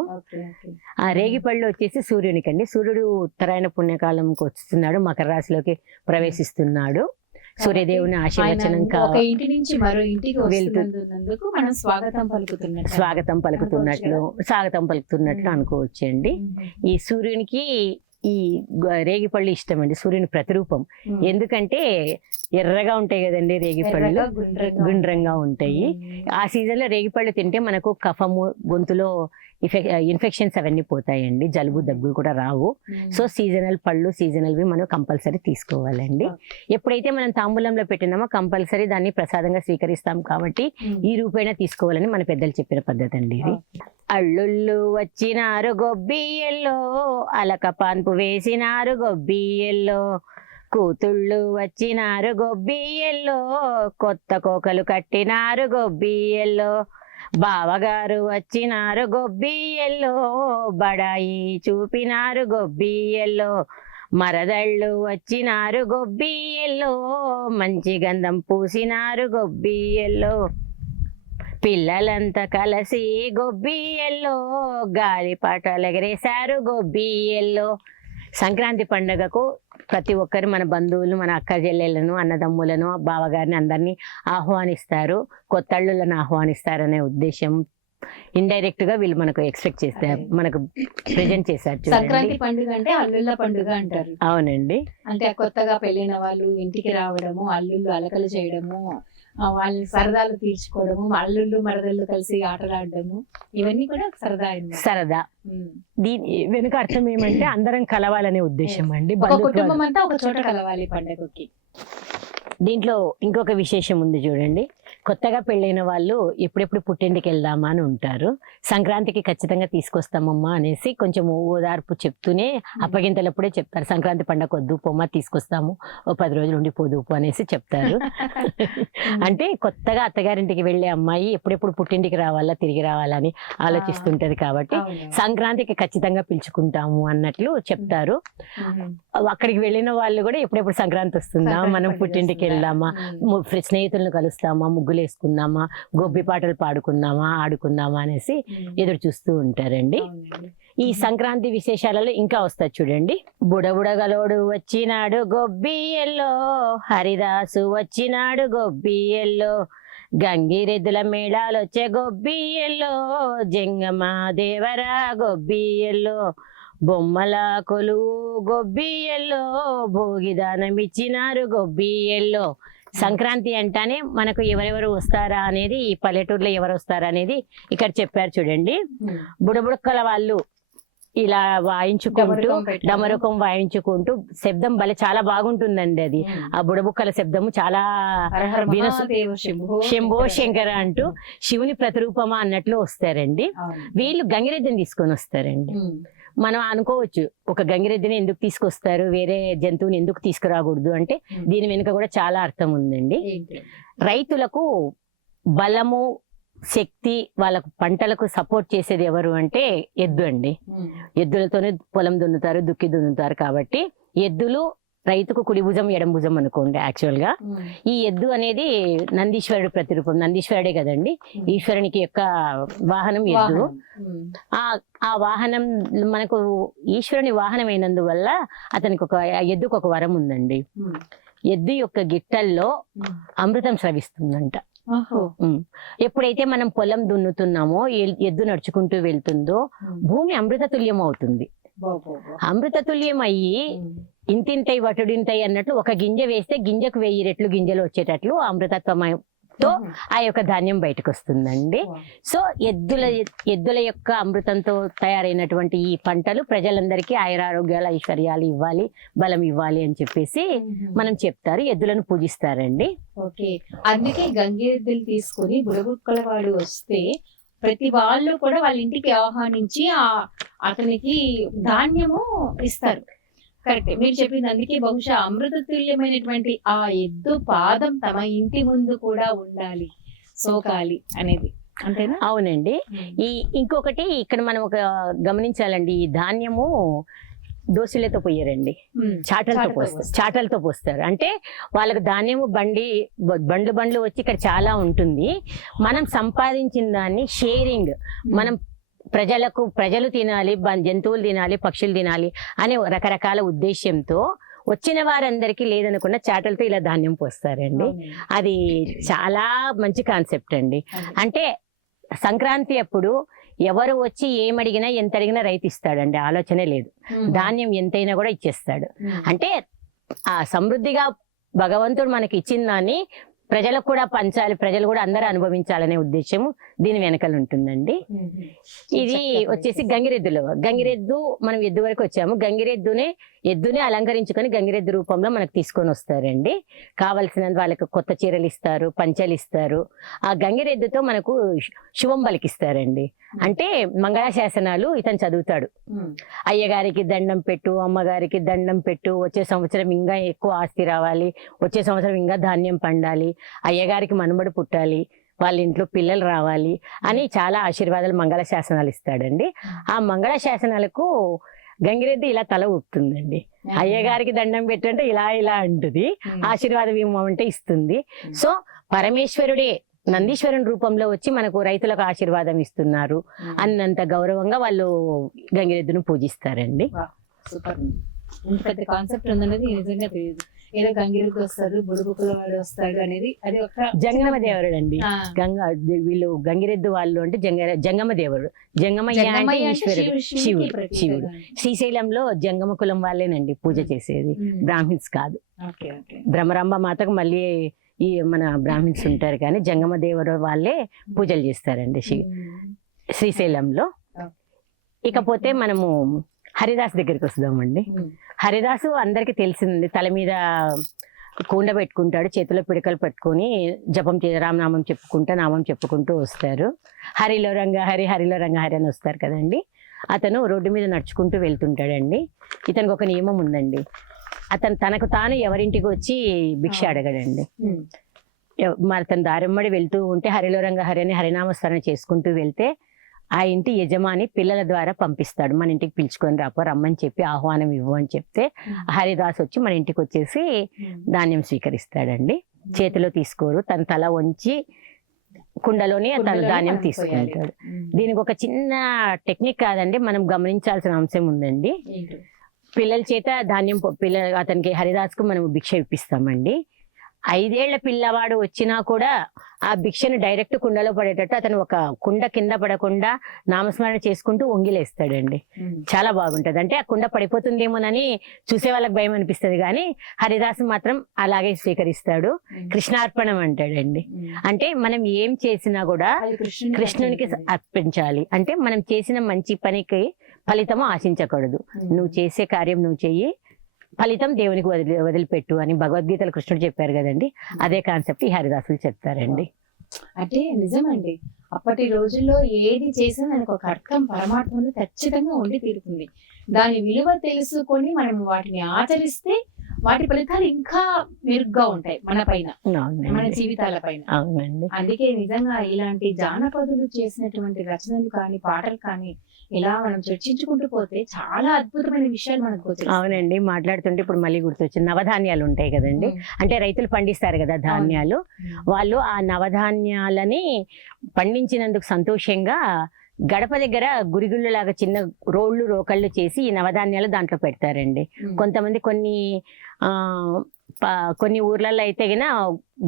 ఆ రేగిపళ్ళు వచ్చేసి సూర్యునికండి. సూర్యుడు ఉత్తరాయణ పుణ్యకాలంకి వస్తున్నాడు, మకర రాశిలోకి ప్రవేశిస్తున్నాడు. సూర్యదేవుని ఆశీర్వచనం ఇంటి నుంచి మరో ఇంటికి వెళ్తున్నందుకు మనం స్వాగతం పలుకుతున్నట్లు అనుకోవచ్చండి. ఈ సూర్యునికి ఈ రేగిపళ్ళు ఇష్టం అండి, సూర్యుని ప్రతిరూపం. ఎందుకంటే ఎర్రగా ఉంటాయి కదండి రేగిపళ్ళు, గుండ్రంగా ఉంటాయి. ఆ సీజన్లో రేగిపళ్ళు తింటే మనకు కఫము, గొంతులో ఇన్ఫెక్షన్స్ అవన్నీ పోతాయండి, జలుబు దగ్గు కూడా రావు. సో సీజనల్ పళ్ళు, సీజనల్వి మనం కంపల్సరీ తీసుకోవాలండి. ఎప్పుడైతే మనం తాంబూలంలో పెట్టినామో కంపల్సరీ దాన్ని ప్రసాదంగా స్వీకరిస్తాం కాబట్టి ఈ రూపేణా తీసుకోవాలని మన పెద్దలు చెప్పిన పద్ధతి అండి ఇది. అల్లుళ్ళు వచ్చినారు గొబ్బియల్లో, అలక పాన్పు వేసినారు గొబ్బియల్లో, కూతుళ్ళు వచ్చినారు గొబ్బియల్లో, కొత్త కోకలు కట్టినారు గొబ్బియల్లో, బావగారు వచ్చినారు గొబ్బియల్లో, బడాయి చూపినారు గొబ్బియల్లో, మరదళ్ళు వచ్చినారు గొబ్బియల్లో, మంచి గంధం పూసినారు గొబ్బియల్లో, పిల్లలంతా కలిసి గొబ్బియల్లో, గాలిపాటలు ఎగరేశారు గొబ్బియల్లో. సంక్రాంతి పండుగకు ప్రతి ఒక్కరు మన బంధువులు, మన అక్క చెల్లెళ్ళను, అన్నదమ్ములను, బావగారిని అందరినీ ఆహ్వానిస్తారు, కొత్తళ్ళులను ఆహ్వానిస్తారనే ఉద్దేశం ఇండైరెక్ట్ గా వీళ్ళు మనకు ఎక్స్పెక్ట్ చేస్తారు, మనకు ప్రెజెంట్ చేశారు సంక్రాంతి చూడండి. పండుగ అంటే అల్లుళ్ళ పండుగ అంటారు. అవునండి. అంటే కొత్తగా పెళ్ళైన వాళ్ళు ఇంటికి రావడము, అల్లుళ్ళు అలకలు చేయడము, వాళ్ళ సరదాలు తీర్చుకోవడము, అల్లుళ్ళు మరదళ్ళు కలిసి ఆటలాడడము, ఇవన్నీ కూడా ఒక సరదా అన్నమాట. సరదా. దీని వెనుక అర్థం ఏమంటే అందరం కలవాలనే ఉద్దేశం అండి. ఒక కుటుంబం అంతా ఒక చోట కలవాలి పండుగకి. దీంట్లో ఇంకొక విశేషం ఉంది చూడండి. కొత్తగా పెళ్ళైన వాళ్ళు ఎప్పుడెప్పుడు పుట్టింటికి వెళ్దామా అని ఉంటారు. సంక్రాంతికి ఖచ్చితంగా తీసుకొస్తామమ్మా అనేసి కొంచెం ఓదార్పు చెప్తూనే అప్పగింతలప్పుడే చెప్తారు, సంక్రాంతి పండగ వద్దు పొమ్మ తీసుకొస్తాము, ఓ 10 రోజులు ఉండి పోదుపు అనేసి చెప్తారు. అంటే కొత్తగా అత్తగారింటికి వెళ్ళే అమ్మాయి ఎప్పుడెప్పుడు పుట్టింటికి రావాలా తిరిగి రావాలా అని ఆలోచిస్తుంటది కాబట్టి సంక్రాంతికి ఖచ్చితంగా పిలుచుకుంటాము అన్నట్లు చెప్తారు. అక్కడికి వెళ్ళిన వాళ్ళు కూడా ఎప్పుడెప్పుడు సంక్రాంతి వస్తుందా, మనం పుట్టింటికి వెళ్దామా, స్నేహితులను కలుస్తామా, ముగ్గులు వేసుకుందామా, గొబ్బి పాటలు పాడుకుందామా, ఆడుకుందామా అనేసి ఎదురు చూస్తూ ఉంటారండి. ఈ సంక్రాంతి విశేషాలలో ఇంకా వస్తాయి చూడండి. బుడబుడగలోడు వచ్చినాడు గొబ్బియల్లో, హరిదాసు వచ్చినాడు గొబ్బియల్లో, గంగిరెద్దుల మేళాలు వచ్చే గొబ్బియల్లో, జంగమ దేవరా గొబ్బియల్లో, బొమ్మల కొలువు గొబ్బియల్లో, భోగిదానం ఇచ్చినారు గొబ్బియల్లో. సంక్రాంతి అంటానే మనకు ఎవరెవరు వస్తారా అనేది, ఈ పల్లెటూరులో ఎవరు వస్తారా అనేది ఇక్కడ చెప్పారు చూడండి. బుడబుడక్కల వాళ్ళు ఇలా వాయించుకుంటూ డమరుకం వాయించుకుంటూ శబ్దం భలే చాలా బాగుంటుందండి. అది ఆ బుడబుక్కల శబ్దము చాలా శంభో శంకర అంటూ శివుని ప్రతిరూపమా అన్నట్లు వస్తారండి. వీళ్ళు గంగిరెద్దుని తీసుకొని వస్తారండి. మనం అనుకోవచ్చు ఒక గంగిరెద్దుని ఎందుకు తీసుకొస్తారు, వేరే జంతువుని ఎందుకు తీసుకురాకూడదు అంటే దీని వెనుక కూడా చాలా అర్థం ఉందండి. రైతులకు బలము శక్తి వాళ్ళకు పంటలకు సపోర్ట్ చేసేది ఎవరు అంటే ఎద్దు అండి. ఎద్దులతోనే పొలం దున్నుతారు, దుక్కి దున్నుతారు. కాబట్టి ఎద్దులు రైతుకు కుడి భుజం ఎడం భుజం అనుకోండి. యాక్చువల్ గా ఈ ఎద్దు అనేది నందీశ్వరుడు ప్రతిరూపం, నందీశ్వరుడే కదండి, ఈశ్వరునికి యొక్క వాహనం ఎద్దు. ఆ వాహనం మనకు ఈశ్వరుని వాహనం అయినందువల్ల అతనికి ఎద్దుకు ఒక వరం ఉందండి. ఎద్దు యొక్క గిట్టల్లో అమృతం స్రవిస్తుందంట. ఎప్పుడైతే మనం పొలం దున్నుతున్నామో ఎద్దు నడుచుకుంటూ వెళ్తుందో భూమి అమృత తుల్యం అవుతుంది. అమృత తుల్యం అయ్యి ఇంతింతై వటుడింతై అన్నట్లు ఒక గింజ వేస్తే గింజకు 1000 రెట్లు గింజలు వచ్చేటట్లు అమృతత్వంతో ఆ యొక్క ధాన్యం బయటకు వస్తుందండి. సో ఎద్దుల యొక్క అమృతంతో తయారైనటువంటి ఈ పంటలు ప్రజలందరికీ ఆయురారోగ్యాలు ఐశ్వర్యాలు ఇవ్వాలి, బలం ఇవ్వాలి అని చెప్పేసి మనం చెప్తారు. ఎద్దులను పూజిస్తారండి. ఓకే, అందుకే గంగిరెద్దులు తీసుకుని బుడబుక్కల వాడు వస్తే ప్రతి వాళ్ళు కూడా వాళ్ళ ఇంటికి ఆహ్వానించి అతనికి ధాన్యము ఇస్తారు. కరెక్ట్, మీరు చెప్పింది. అందుకే బహుశా అమృత తుల్యమైనటువంటి ఆ ఎద్దు పాదం తమ ఇంటి ముందు కూడా ఉండాలి, సోకాలి అనేది, అంతేనా? అవునండి. ఇంకొకటి ఇక్కడ మనం ఒక గమనించాలండి, ఈ ధాన్యము దోశలతో పోయారండి, చాటలతో పోస్తారు. అంటే వాళ్ళకి ధాన్యము బండ్లు వచ్చి ఇక్కడ చాలా ఉంటుంది. మనం సంపాదించిన దాన్ని షేరింగ్, మనం ప్రజలు తినాలి, జంతువులు తినాలి, పక్షులు తినాలి అనే రకరకాల ఉద్దేశ్యంతో వచ్చిన వారందరికీ లేదనుకున్న చాటలతో ఇలా ధాన్యం పోస్తారండి. అది చాలా మంచి కాన్సెప్ట్ అండి. అంటే సంక్రాంతి అప్పుడు ఎవరు వచ్చి ఏమడిగినా ఎంత అడిగినా రైతు ఇస్తాడండి, ఆలోచనే లేదు. ధాన్యం ఎంతైనా కూడా ఇచ్చేస్తాడు. అంటే ఆ సమృద్ధిగా భగవంతుడు మనకి ఇచ్చిన దాన్ని ప్రజలకు కూడా పంచాలి, ప్రజలు కూడా అందరూ అనుభవించాలనే ఉద్దేశము దీని వెనకాల ఉంటుందండి. ఇది వచ్చేసి గంగిరెద్దు మనం ఎద్దు వరకు వచ్చాము. ఎద్దుని అలంకరించుకొని గంగిరెద్దు రూపంలో మనకు తీసుకొని వస్తారండి. కావలసినంత వాళ్ళకి కొత్త చీరలు ఇస్తారు, పంచలు ఇస్తారు. ఆ గంగిరెద్దుతో మనకు శుభం పలికిస్తారండి. అంటే మంగళాశాసనాలు ఇతను చదువుతాడు. అయ్యగారికి దండం పెట్టు, అమ్మగారికి దండం పెట్టు, వచ్చే సంవత్సరం ఇంకా ఎక్కువ ఆస్తి రావాలి, వచ్చే సంవత్సరం ఇంకా ధాన్యం పండాలి, అయ్యగారికి మనుమడు పుట్టాలి, వాళ్ళ ఇంట్లో పిల్లలు రావాలి అని చాలా ఆశీర్వాదాలు మంగళ శాసనాలు ఇస్తాడండి. ఆ మంగళ శాసనాలకు గంగిరెద్దు ఇలా తల ఊపుతుందండి. అయ్యగారికి దండం పెట్టంటే ఇలా అంటుంది, ఆశీర్వాదం ఇవ్వమంటే ఇస్తుంది. సో పరమేశ్వరుడే నందీశ్వరుని రూపంలో వచ్చి మనకు రైతులకు ఆశీర్వాదం ఇస్తున్నారు అన్నంత గౌరవంగా వాళ్ళు గంగిరెద్దును పూజిస్తారండి. సూపర్, ఇంత పెద్ద కాన్సెప్ట్ ఉందనేది నిజంగా తెలియదు. ఏదో గంగిరెద్దు వస్తాడు, బుడుబుకుల వాడు వస్తాడు అనేది అది ఒక జంగమ దేవుడు అండి. ఆ, వీళ్ళు గంగిరెద్దు వాళ్ళు అంటే జంగమ దేవుడు. జంగమయ్య అంటే జంగమయ్య అంటే ఈశ్వరుడు, శివుడికి శివుడు. ప్రతీకగా. శ్రీశైలంలో జంగమ కులం వాళ్ళేనండి పూజ చేసేది, బ్రాహ్మిన్స్ కాదు. Okay okay. భ్రమరాంబ మాతకు మళ్ళీ ఈ మన బ్రాహ్మిన్స్ ఉంటారు, కానీ జంగమ దేవుడు వాళ్ళే పూజలు చేస్తారండి శ్రీశైలంలో. ఇకపోతే మనము హరిదాస్ దగ్గరికి వస్తామండి. హరిదాసు అందరికి తెలిసింది, తల మీద కుండ పెట్టుకుంటాడు, చేతిలో పిడకలు పెట్టుకొని జపం రామనామం చెప్పుకుంటూ నామం చెప్పుకుంటూ వస్తారు. హరిలో రంగ హరి, హరిలో రంగ హరి అని వస్తారు కదండి. అతను రోడ్డు మీద నడుచుకుంటూ వెళ్తుంటాడండి. ఇతనికి ఒక నియమం ఉందండి, అతను తనకు తాను ఎవరింటికి వచ్చి భిక్ష అడగడండి. మరి తన దారిమ్మడి వెళ్తూ ఉంటే హరిలో రంగ హరి అని హరినామస్మరణ చేసుకుంటూ వెళ్తే ఆ ఇంటి యజమాని పిల్లల ద్వారా పంపిస్తాడు, మన ఇంటికి పిలుచుకొని రాపో రమ్మని చెప్పి ఆహ్వానం ఇవ్వు అని చెప్తే హరిదాస్ వచ్చి మన ఇంటికి వచ్చేసి ధాన్యం స్వీకరిస్తాడండి. చేతిలో తీసుకోరు, తన తల వంచి కుండలోనే తన ధాన్యం తీసుకుంటాడు. దీనికి ఒక చిన్న టెక్నిక్ కాదండి, మనం గమనించాల్సిన అంశం ఉందండి. పిల్లల చేత ధాన్యం అతనికి హరిదాస్కు మనం భిక్ష ఇప్పిస్తామండి. 5 ఏళ్ల పిల్లవాడు వచ్చినా కూడా ఆ భిక్షను డైరెక్ట్ కుండలో పడేటట్టు అతను ఒక కుండ కింద పడకుండా నామస్మరణ చేసుకుంటూ వంగిలేస్తాడండి. చాలా బాగుంటది. అంటే ఆ కుండ పడిపోతుందేమోనని చూసే వాళ్ళకి భయం అనిపిస్తుంది, కానీ హరిదాసు మాత్రం అలాగే స్వీకరిస్తాడు. కృష్ణార్పణం అంటాడండి. అంటే మనం ఏం చేసినా కూడా కృష్ణునికి అర్పించాలి. అంటే మనం చేసిన మంచి పనికి ఫలితము ఆశించకూడదు. నువ్వు చేసే కార్యం నువ్వు చెయ్యి, ఫలితం దేవునికి వదిలిపెట్టు అని భగవద్గీతలో కృష్ణుడు చెప్పారు కదండి. అదే కాన్సెప్ట్ ఈ హరిదాసులు చెప్తారండి. అంటే నిజమండి, అప్పటి రోజుల్లో ఏది చేసినా దానికి ఒక అర్థం పరమాత్మలో ఖచ్చితంగా ఉండి తీరుతుంది. దాని విలువ తెలుసుకొని మనం వాటిని ఆచరిస్తే వాటి ఫలితాలు ఇంకా మెరుగ్గా ఉంటాయి మన పైన, మన జీవితాల పైన. అవునండి. అందుకే నిజంగా ఇలాంటి జానపదులు చేసినటువంటి రచనలు కానీ పాటలు కానీ ఇలా మనం చర్చించుకుంటూ పోతే చాలా అద్భుతమైన విషయాలు మనకు వచ్చాయి. అవునండి, మాట్లాడుతుంటే ఇప్పుడు మళ్ళీ గుర్తొచ్చింది. నవధాన్యాలు ఉంటాయి కదండి, అంటే రైతులు పండిస్తారు కదా ధాన్యాలు. వాళ్ళు ఆ నవధాన్యాలని పండించినందుకు సంతోషంగా గడప దగ్గర గురిగుళ్ళలాగా చిన్న రోళ్ళు రోకళ్ళు చేసి ఈ నవధాన్యాలు దాంట్లో పెడతారండి. కొంతమంది కొన్ని ఊర్లలో అయితే గిన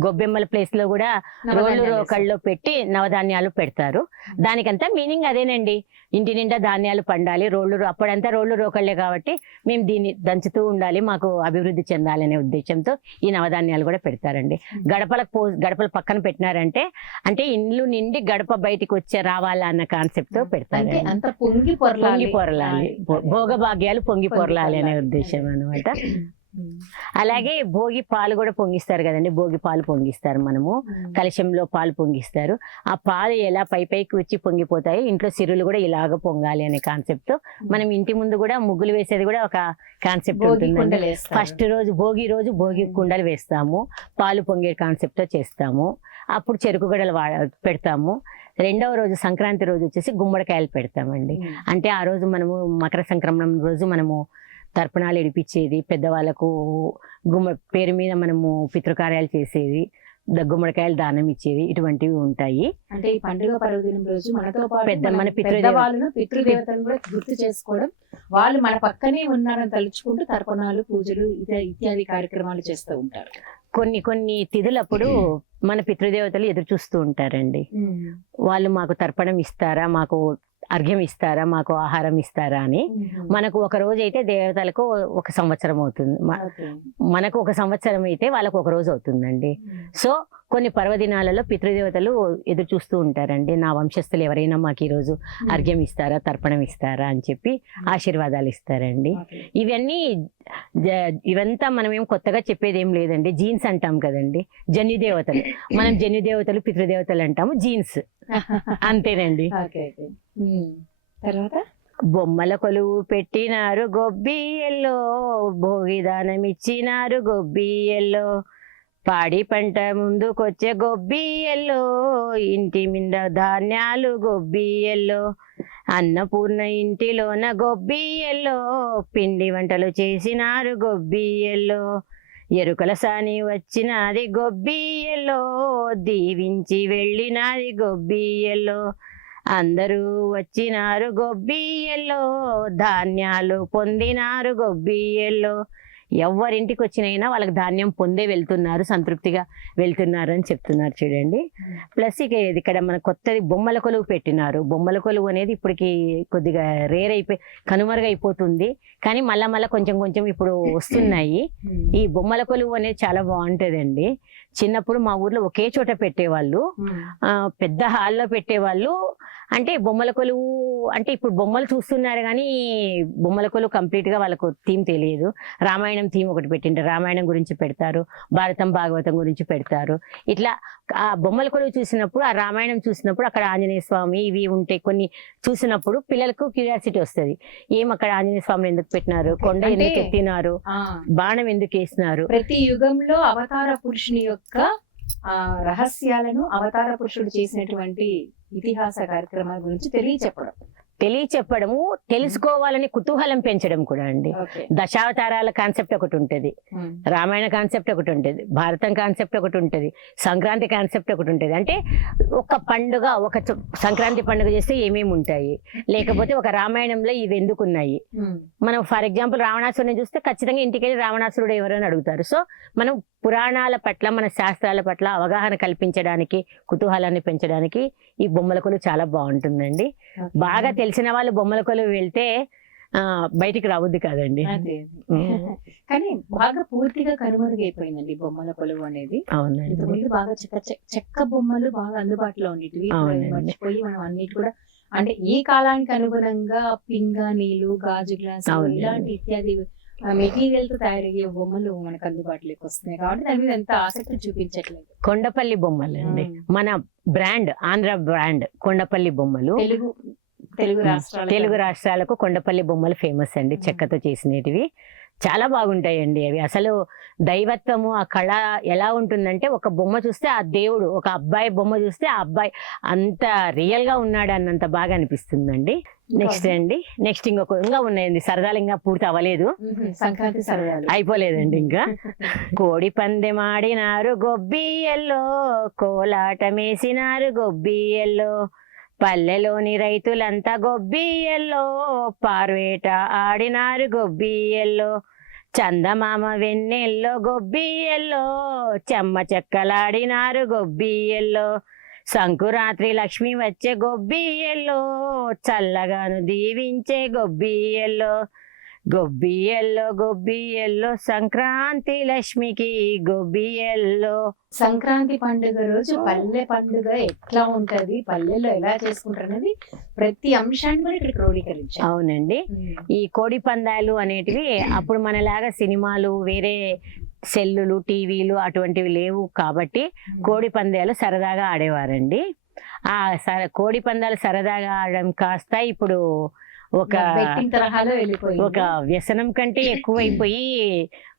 గొబ్బెమ్మల ప్లేస్ లో కూడా రోళ్ళు రోకళ్ళు పెట్టి నవధాన్యాలు పెడతారు. దానికంతా మీనింగ్ అదేనండి, ఇంటి నిండా ధాన్యాలు పండాలి, అప్పుడంతా రోళ్ళు రోకళ్ళే కాబట్టి మేము దీన్ని దంచుతూ ఉండాలి, మాకు అభివృద్ధి చెందాలి అనే ఉద్దేశంతో ఈ నవధాన్యాలు కూడా పెడతారండి. గడపల పక్కన పెట్టినారంటే అంటే ఇండ్లు నిండి గడప బయటికి వచ్చే రావాలా అన్న కాన్సెప్ట్ తో పెడతారు. అంత పొంగి పొరలాలి, భోగభాగ్యాలు పొంగి పొరలాలి అనే ఉద్దేశం అనమాట. అలాగే భోగి పాలు కూడా పొంగిస్తారు కదండి, భోగి పాలు పొంగిస్తారు. మనము కలశంలో పాలు పొంగిస్తారు. ఆ పాలు ఎలా పైకి వచ్చి పొంగిపోతాయి, ఇంట్లో సిరులు కూడా ఇలాగ పొంగాలి అనే కాన్సెప్ట్ తో మనం ఇంటి ముందు కూడా ముగ్గులు వేసేది కూడా ఒక కాన్సెప్ట్ ఉంటుంది. ఫస్ట్ రోజు భోగి కుండలు వేస్తాము, పాలు పొంగే కాన్సెప్ట్ తో చేస్తాము. అప్పుడు చెరుకు గడలు పెడతాము. రెండవ రోజు సంక్రాంతి రోజు వచ్చేసి గుమ్మడికాయలు పెడతామండి. అంటే ఆ రోజు మనము మకర సంక్రమణం రోజు మనము తర్పణాలు ఎడిపించేది, పెద్దవాళ్ళకు పేరు మీద మనము పితృకార్యాలు చేసేది, గుమ్మడికాయలు దానం ఇచ్చేది, ఇటువంటివి ఉంటాయి. అంటే ఈ పండుగ పర్వదినం రోజు మనతో పాటు మన పెద్దవాళ్ళను పితృదేవతలను కూడా గుర్తు చేసుకోవడం, వాళ్ళు మన పక్కనే ఉన్నారని తలుచుకుంటూ తర్పణాలు పూజలు ఇత్యాది కార్యక్రమాలు చేస్తూ ఉంటారు. కొన్ని తిథులప్పుడు మన పితృదేవతలు ఎదురు చూస్తూ ఉంటారండి. వాళ్ళు మాకు తర్పణం ఇస్తారా, మాకు అర్ఘ్యం ఇస్తారా, మాకు ఆహారం ఇస్తారా అని. మనకు ఒక రోజు అయితే దేవతలకు 1 సంవత్సరం అవుతుంది, మనకు 1 సంవత్సరం అయితే వాళ్ళకు 1 రోజు అవుతుందండి. సో కొన్ని పర్వదినాలలో పితృదేవతలు ఎదురు చూస్తూ ఉంటారండి, నా వంశస్థులు ఎవరైనా మాకు ఈరోజు అర్ఘ్యం ఇస్తారా, తర్పణం ఇస్తారా అని చెప్పి ఆశీర్వాదాలు ఇస్తారండి. ఇవంతా మనం ఏం కొత్తగా చెప్పేది ఏం లేదండి. జీన్స్ అంటాం కదండి, జన్యుదేవతలు, మనం జన్యుదేవతలు పితృదేవతలు అంటాము, జీన్స్ అంతేనండి. తర్వాత బొమ్మల కొలువు పెట్టినారు గొబ్బియల్లో, భోగిదానం ఇచ్చినారు గొబ్బియల్లో, పాడి పంట ముందుకొచ్చే గొబ్బియల్లో, ఇంటి మింద ధాన్యాలు గొబ్బియల్లో, అన్నపూర్ణ ఇంటిలోన గొబ్బియల్లో, పిండి వంటలు చేసినారు గొబ్బియల్లో, ఎరుకల సాని వచ్చినది గొబ్బియల్లో, దీవించి వెళ్ళినది గొబ్బియల్లో, అందరూ వచ్చినారు గొబ్బియల్లో, ధాన్యాలు పొందినారు గొబ్బియల్లో, ఎవరింటికి వచ్చినైనా వాళ్ళకి ధాన్యం పొందే వెళ్తున్నారు, సంతృప్తిగా వెళ్తున్నారు అని చెప్తున్నారు చూడండి. ప్లస్ ఇక ఇక్కడ మన కొత్తది బొమ్మల కొలువు పెట్టినారు. బొమ్మల కొలువు అనేది ఇప్పటికి కొద్దిగా రేర్ అయిపోయి కనుమరుగైపోతుంది, కానీ మళ్ళా కొంచెం కొంచెం ఇప్పుడు వస్తున్నాయి. ఈ బొమ్మల కొలువు అనేది చాలా బాగుంటదండి. చిన్నప్పుడు మా ఊర్లో ఒకే చోట పెట్టేవాళ్ళు, పెద్ద హాల్లో పెట్టేవాళ్ళు. అంటే బొమ్మల కొలువు అంటే ఇప్పుడు బొమ్మలు చూస్తున్నారు కానీ బొమ్మల కొలువు కంప్లీట్ గా వాళ్ళకు థీమ్ తెలియదు. రామాయణం థీమ్ ఒకటి పెట్టింటారు, రామాయణం గురించి పెడతారు, భారతం భాగవతం గురించి పెడతారు. ఇట్లా ఆ బొమ్మల కొలువు చూసినప్పుడు, ఆ రామాయణం చూసినప్పుడు అక్కడ ఆంజనేయ స్వామి ఇవి ఉంటే కొన్ని చూసినప్పుడు పిల్లలకు క్యూరియాసిటీ వస్తుంది. ఏం అక్కడ ఆంజనేయ స్వామిని ఎందుకు పెట్టినారు, కొండ ఎందుకు ఎత్తినారు, బాణం ఎందుకు వేసినారు. ప్రతి యుగంలో అవతార పురుషుని యొక్క రహస్యాలను అవతార పురుషుడు చేసినటువంటి ఇతిహాస కార్యక్రమాల గురించి తెలియచెప్పడము, తెలుసుకోవాలని కుతూహలం పెంచడం కూడా అండి. దశావతారాల కాన్సెప్ట్ ఒకటి ఉంటది, రామాయణ కాన్సెప్ట్ ఒకటి ఉంటది, భారతం కాన్సెప్ట్ ఒకటి ఉంటది, సంక్రాంతి కాన్సెప్ట్ ఒకటి ఉంటది. అంటే ఒక పండుగ, ఒక సంక్రాంతి పండుగ చేస్తే ఏమేమి ఉంటాయి, లేకపోతే ఒక రామాయణంలో ఇవి ఎందుకు ఉన్నాయి. మనం ఫర్ ఎగ్జాంపుల్ రావణాసురుని చూస్తే ఖచ్చితంగా ఇంటికెళ్ళి రావణాసురుడు ఎవరు అని అడుగుతారు. సో మనం పురాణాల పట్ల, మన శాస్త్రాల పట్ల అవగాహన కల్పించడానికి, కుతూహలాన్ని పెంచడానికి ఈ బొమ్మల కొలువు చాలా బాగుంటుందండి. బాగా తెలిసిన వాళ్ళు బొమ్మల కొలువు వెళ్తే బయటికి రావద్దు కాదండి. కానీ బాగా పూర్తిగా కనుమరుగైపోయిందండి బొమ్మల కొలువు అనేది. అవునండి, బాగా చెక్క బొమ్మలు బాగా అందుబాటులో ఉండేటివి, మర్చిపోయి మనం అన్నిటి కూడా అంటే ఈ కాలానికి అనుగుణంగా పింగాణీలు, గాజు గ్లాసు ఇలాంటి ఇత్యాది మెటీరియల్ తో తయారయ్యే బొమ్మలు మనకు అందుబాటులోకి వస్తున్నాయి కాబట్టి దాని మీద ఎంత ఆసక్తి చూపించట్లేదు. కొండపల్లి బొమ్మలు అండి మన బ్రాండ్, ఆంధ్ర బ్రాండ్ కొండపల్లి బొమ్మలు. తెలుగు రాష్ట్రాలకు కొండపల్లి బొమ్మలు ఫేమస్ అండి, చెక్కతో చేసినవి. చాలా బాగుంటాయండి అవి. అసలు దైవత్వము, ఆ కళ ఎలా ఉంటుందంటే ఒక బొమ్మ చూస్తే ఆ దేవుడు, ఒక అబ్బాయి బొమ్మ చూస్తే ఆ అబ్బాయి అంత రియల్ గా ఉన్నాడు అన్నంత బాగా అనిపిస్తుందండి. నెక్స్ట్ ఇంకా ఉన్నాయండి సరదాలు, ఇంకా పూర్తి అవ్వలేదు, సంక్రాంతి సరదాలు అయిపోలేదండి ఇంకా. కోడి పందెమాడినారు గొబ్బియల్లో, కోలాటమేసినారు గొబ్బియల్లో, పల్లెలోని రైతులంతా గొబ్బియల్లో, పార్వేట ఆడినారు గొబ్బియల్లో, చందమామ వెన్నెల్లో గొబ్బియల్లో, చెమ్మ చెక్కలాడినారు గొబ్బియల్లో, సంకురాత్రి లక్ష్మి వచ్చే గొబ్బియల్లో, చల్లగాను దీవించే గొబ్బియల్లో, గొబ్బియల్లో గొబ్బియల్లో సంక్రాంతి లక్ష్మికి గొబ్బియల్లో. సంక్రాంతి పండుగ రోజు పల్లె పండుగ ఎట్లా ఉంటది, పల్లెల్లో ఎలా చేసుకుంటారు అనేది ప్రతి అంశాన్ని కూడా ఇక్కడ క్రోడీకరించారు. అవునండి, ఈ కోడి పందాలు అనేటివి అప్పుడు మనలాగా సినిమాలు, వేరే సెల్లులు, టీవీలు అటువంటివి లేవు కాబట్టి కోడి పందాలు సరదాగా ఆడేవారండి. ఆ కోడి పందాలు సరదాగా ఆడడం కాస్త ఇప్పుడు ఒక వ్యసనం కంటే ఎక్కువైపోయి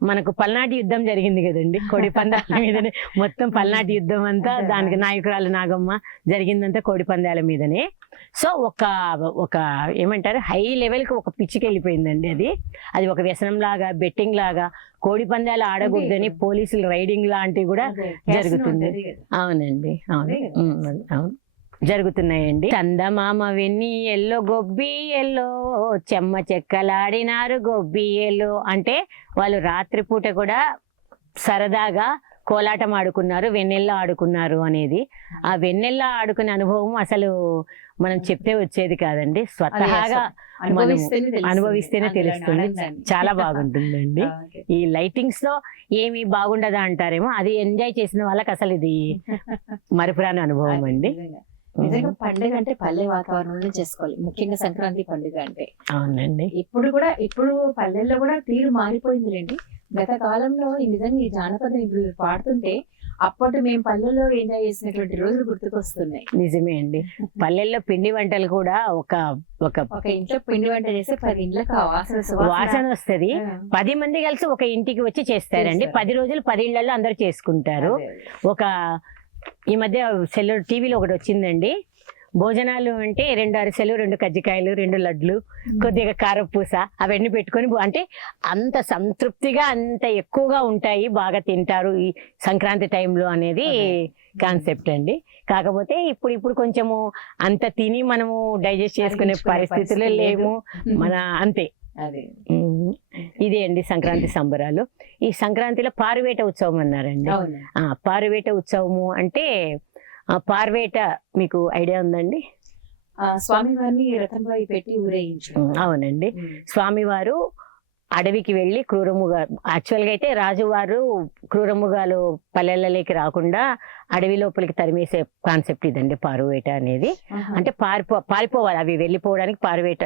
మనకు పల్నాటి యుద్ధం జరిగింది కదండి కోడి పందాల మీదనే. మొత్తం పల్నాటి యుద్ధం అంతా దానికి నాయకురాలు నాగమ్మ జరిగిందంతా కోడి పందాల మీదనే. సో ఒక ఏమంటారు హై లెవెల్ కి ఒక పిచ్చికి వెళ్ళిపోయిందండి. అది ఒక వ్యసనం లాగా, బెట్టింగ్ లాగా. కోడి పందాలు ఆడకూడదని పోలీసులు రైడింగ్ లాంటివి కూడా జరుగుతుంది. అవునండి, అవును జరుగుతున్నాయండి. చందమామ వెన్నెల్లో గొబ్బియల్లో, చెమ్మ చెక్కలాడినారు గొబ్బియల్లో అంటే వాళ్ళు రాత్రిపూట కూడా సరదాగా కోలాటం ఆడుకున్నారు, వెన్నెల్లో ఆడుకున్నారు అనేది. ఆ వెన్నెల్లో ఆడుకునే అనుభవం అసలు మనం చెప్తే వచ్చేది కాదండి, స్వతహాగా అనుభవిస్తేనే తెలుస్తుంది. చాలా బాగుంటుందండి. ఈ లైటింగ్స్ లో ఏమి బాగుండదా అంటారేమో, అది ఎంజాయ్ చేసిన వాళ్ళకి అసలు ఇది మరుపురాని అనుభవం అండి. నిజంగా పండుగ అంటే పల్లె వాతావరణంలో చేసుకోవాలి, ముఖ్యంగా సంక్రాంతి పండుగ అంటే. అవునండి, ఇప్పుడు పల్లెల్లో కూడా తీరు మారిపోయిందిలేండి. గత కాలంలో నిజంగా ఈ జానపదం ఇప్పుడు పాడుతుంటే అప్పటి మేము పల్లెల్లో ఎంజాయ్ చేసినటువంటి రోజులు గుర్తుకొస్తున్నాయి. నిజమే అండి, పల్లెల్లో పిండి వంటలు కూడా ఒక ఇంట్లో పిండి వంట చేస్తే 10 ఇంట్లకు వాసన వస్తుంది. 10 మంది కలిసి ఒక ఇంటికి వచ్చి చేస్తారండి. 10 రోజులు 10 ఇళ్లలో అందరూ చేసుకుంటారు. ఈ మధ్య టీవీలో ఒకటి వచ్చిందండి, భోజనాలు అంటే 2 అరిసెలు, 2 కజ్జికాయలు, 2 లడ్లు, కొద్దిగా కారపూస అవన్నీ పెట్టుకొని అంటే అంత సంతృప్తిగా, అంత ఎక్కువగా ఉంటాయి, బాగా తింటారు ఈ సంక్రాంతి టైంలో అనేది కాన్సెప్ట్ అండి. కాకపోతే ఇప్పుడు కొంచెము అంత తిని మనము డైజెస్ట్ చేసుకునే పరిస్థితులు లేవు మన, అంతే. ఇదే అండి సంక్రాంతి సంబరాలు. ఈ సంక్రాంతిలో పారువేట ఉత్సవం అన్నారండి. అవును. పారువేట ఉత్సవము అంటే పారువేట మీకు ఐడియా ఉందండి? స్వామివారిని రథంపై పెట్టి ఊరేగించడం. అవునండి. స్వామివారు అడవికి వెళ్ళి క్రూరముగా, యాక్చువల్గా అయితే రాజువారు క్రూరముగాలు పల్లెలలోకి రాకుండా అడవి లోపలికి తరిమేసే కాన్సెప్ట్ ఇదండి పారువేట అనేది. అంటే పారిపోవాలి, అవి వెళ్ళిపోవడానికి పారువేట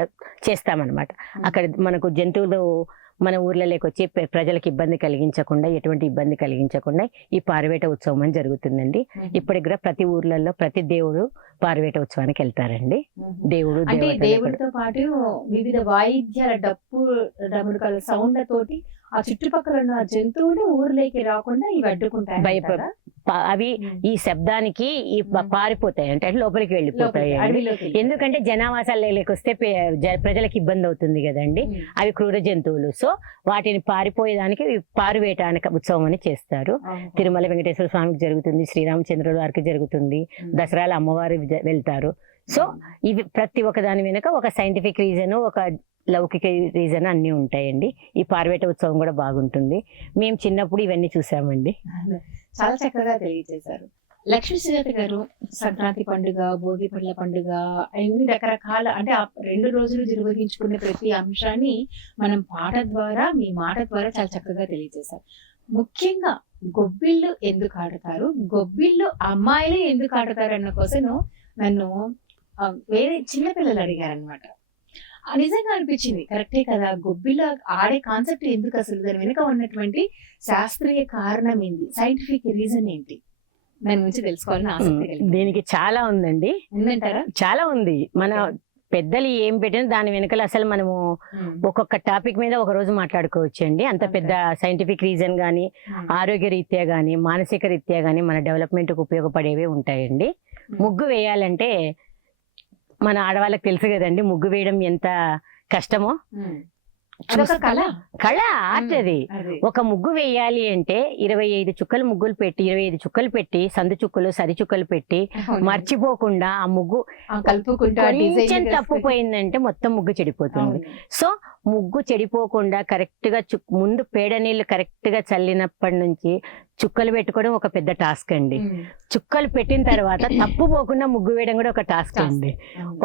చేస్తామన్నమాట. అక్కడ మనకు జంతువులు మన ఊర్లలోకి వచ్చి ప్రజలకు ఇబ్బంది కలిగించకుండా, ఎటువంటి ఇబ్బంది కలిగించకుండా ఈ పారువేట ఉత్సవం అని జరుగుతుందండి. ఇప్పటికి కూడా ప్రతి ఊర్లలో ప్రతి దేవుడు పారువేట ఉత్సవానికి వెళ్తారండి. దేవుడు అంటే దేవుడితో పాటు వివిధ వాయిద్యాల డప్పు డమరుకాల సౌండ్లతోటి ఆ చుట్టుపక్కల ఉన్న జంతువులు ఊర్లోకి రాకుండా ఇవి అడ్డుకుంటాయి. అవి ఈ శబ్దానికి ఈ పారిపోతాయి, అంటే లోపలికి వెళ్ళిపోతాయి. ఎందుకంటే జనావాసాలలోకి వస్తే ప్రజలకు ఇబ్బంది అవుతుంది కదండి. అవి క్రూర జంతువులు. సో వాటిని పారిపోయేదానికి పారువేట అనే ఉత్సవం అని చేస్తారు. తిరుమల వెంకటేశ్వర స్వామికి జరుగుతుంది, శ్రీరామచంద్రుల వారికి జరుగుతుంది, దసరాల అమ్మవారు వెళ్తారు. సో ఇవి ప్రతి ఒక్క దాని వెనుక ఒక సైంటిఫిక్ రీజన్, ఒక లౌకిక రీజన్ అన్నీ ఉంటాయండి. ఈ పారువేట ఉత్సవం కూడా బాగుంటుంది. మేము చిన్నప్పుడు ఇవన్నీ చూసామండి. చాలా చక్కగా తెలియజేశారు. లక్ష్మీ సుజాత గారు, సంక్రాంతి పండుగ, భోగి పళ్ళ పండుగ, అన్ని రకరకాల, అంటే ఆ 2 రోజులు నిర్వహించుకునే ప్రతి అంశాన్ని మనం పాట ద్వారా, మీ మాట ద్వారా చాలా చక్కగా తెలియజేశారు. ముఖ్యంగా గొబ్బిళ్ళు ఎందుకు ఆడతారు, గొబ్బిళ్ళు అమ్మాయిలే ఎందుకు ఆడతారు అన్న కోసం నన్ను వేరే చిన్నపిల్లలు అడిగారనమాట. నిజంగా అనిపించింది, కరెక్టే కదా, గొబ్బిళ్ళ ఆడే కాన్సెప్ట్ ఎందుకు, అసలు దాని వెనుక ఉన్నటువంటి శాస్త్రీయ కారణం ఏంటి, సైంటిఫిక్ రీజన్ ఏంటి, దాని గురించి తెలుసుకోవాలని ఆసక్తి. దీనికి చాలా ఉందండి. ఉందంటారా? చాలా ఉంది. మన పెద్దలు ఏం పెట్టినా దాని వెనకాల అసలు మనము ఒక్కొక్క టాపిక్ మీద ఒక రోజు మాట్లాడుకోవచ్చు అండి. అంత పెద్ద సైంటిఫిక్ రీజన్ గానీ, ఆరోగ్య రీత్యా గానీ, మానసిక రీత్యా గానీ మన డెవలప్మెంట్ కు ఉపయోగపడేవి ఉంటాయండి. ముగ్గు వేయాలంటే మన ఆడవాళ్ళకి తెలుసు కదండి, ముగ్గు వేయడం ఎంత కష్టమో. కళ, ఆర్ట్ అది. ఒక ముగ్గు వేయాలి అంటే 25 చుక్కలు ముగ్గులు పెట్టి, 25 చుక్కలు పెట్టి, సందు చుక్కలు సరి చుక్కలు పెట్టి, మర్చిపోకుండా ఆ ముగ్గు కొంచెం తప్పుపోయిందంటే మొత్తం ముగ్గు చెడిపోతుంది. సో ముగ్గు చెడిపోకుండా కరెక్ట్ గా ముందు పేడ నీళ్ళు కరెక్ట్ గా చల్లినప్పటి నుంచి చుక్కలు పెట్టుకోవడం ఒక పెద్ద టాస్క్ అండి. చుక్కలు పెట్టిన తర్వాత తప్పు పోకుండా ముగ్గు వేయడం కూడా ఒక టాస్క్ అండి.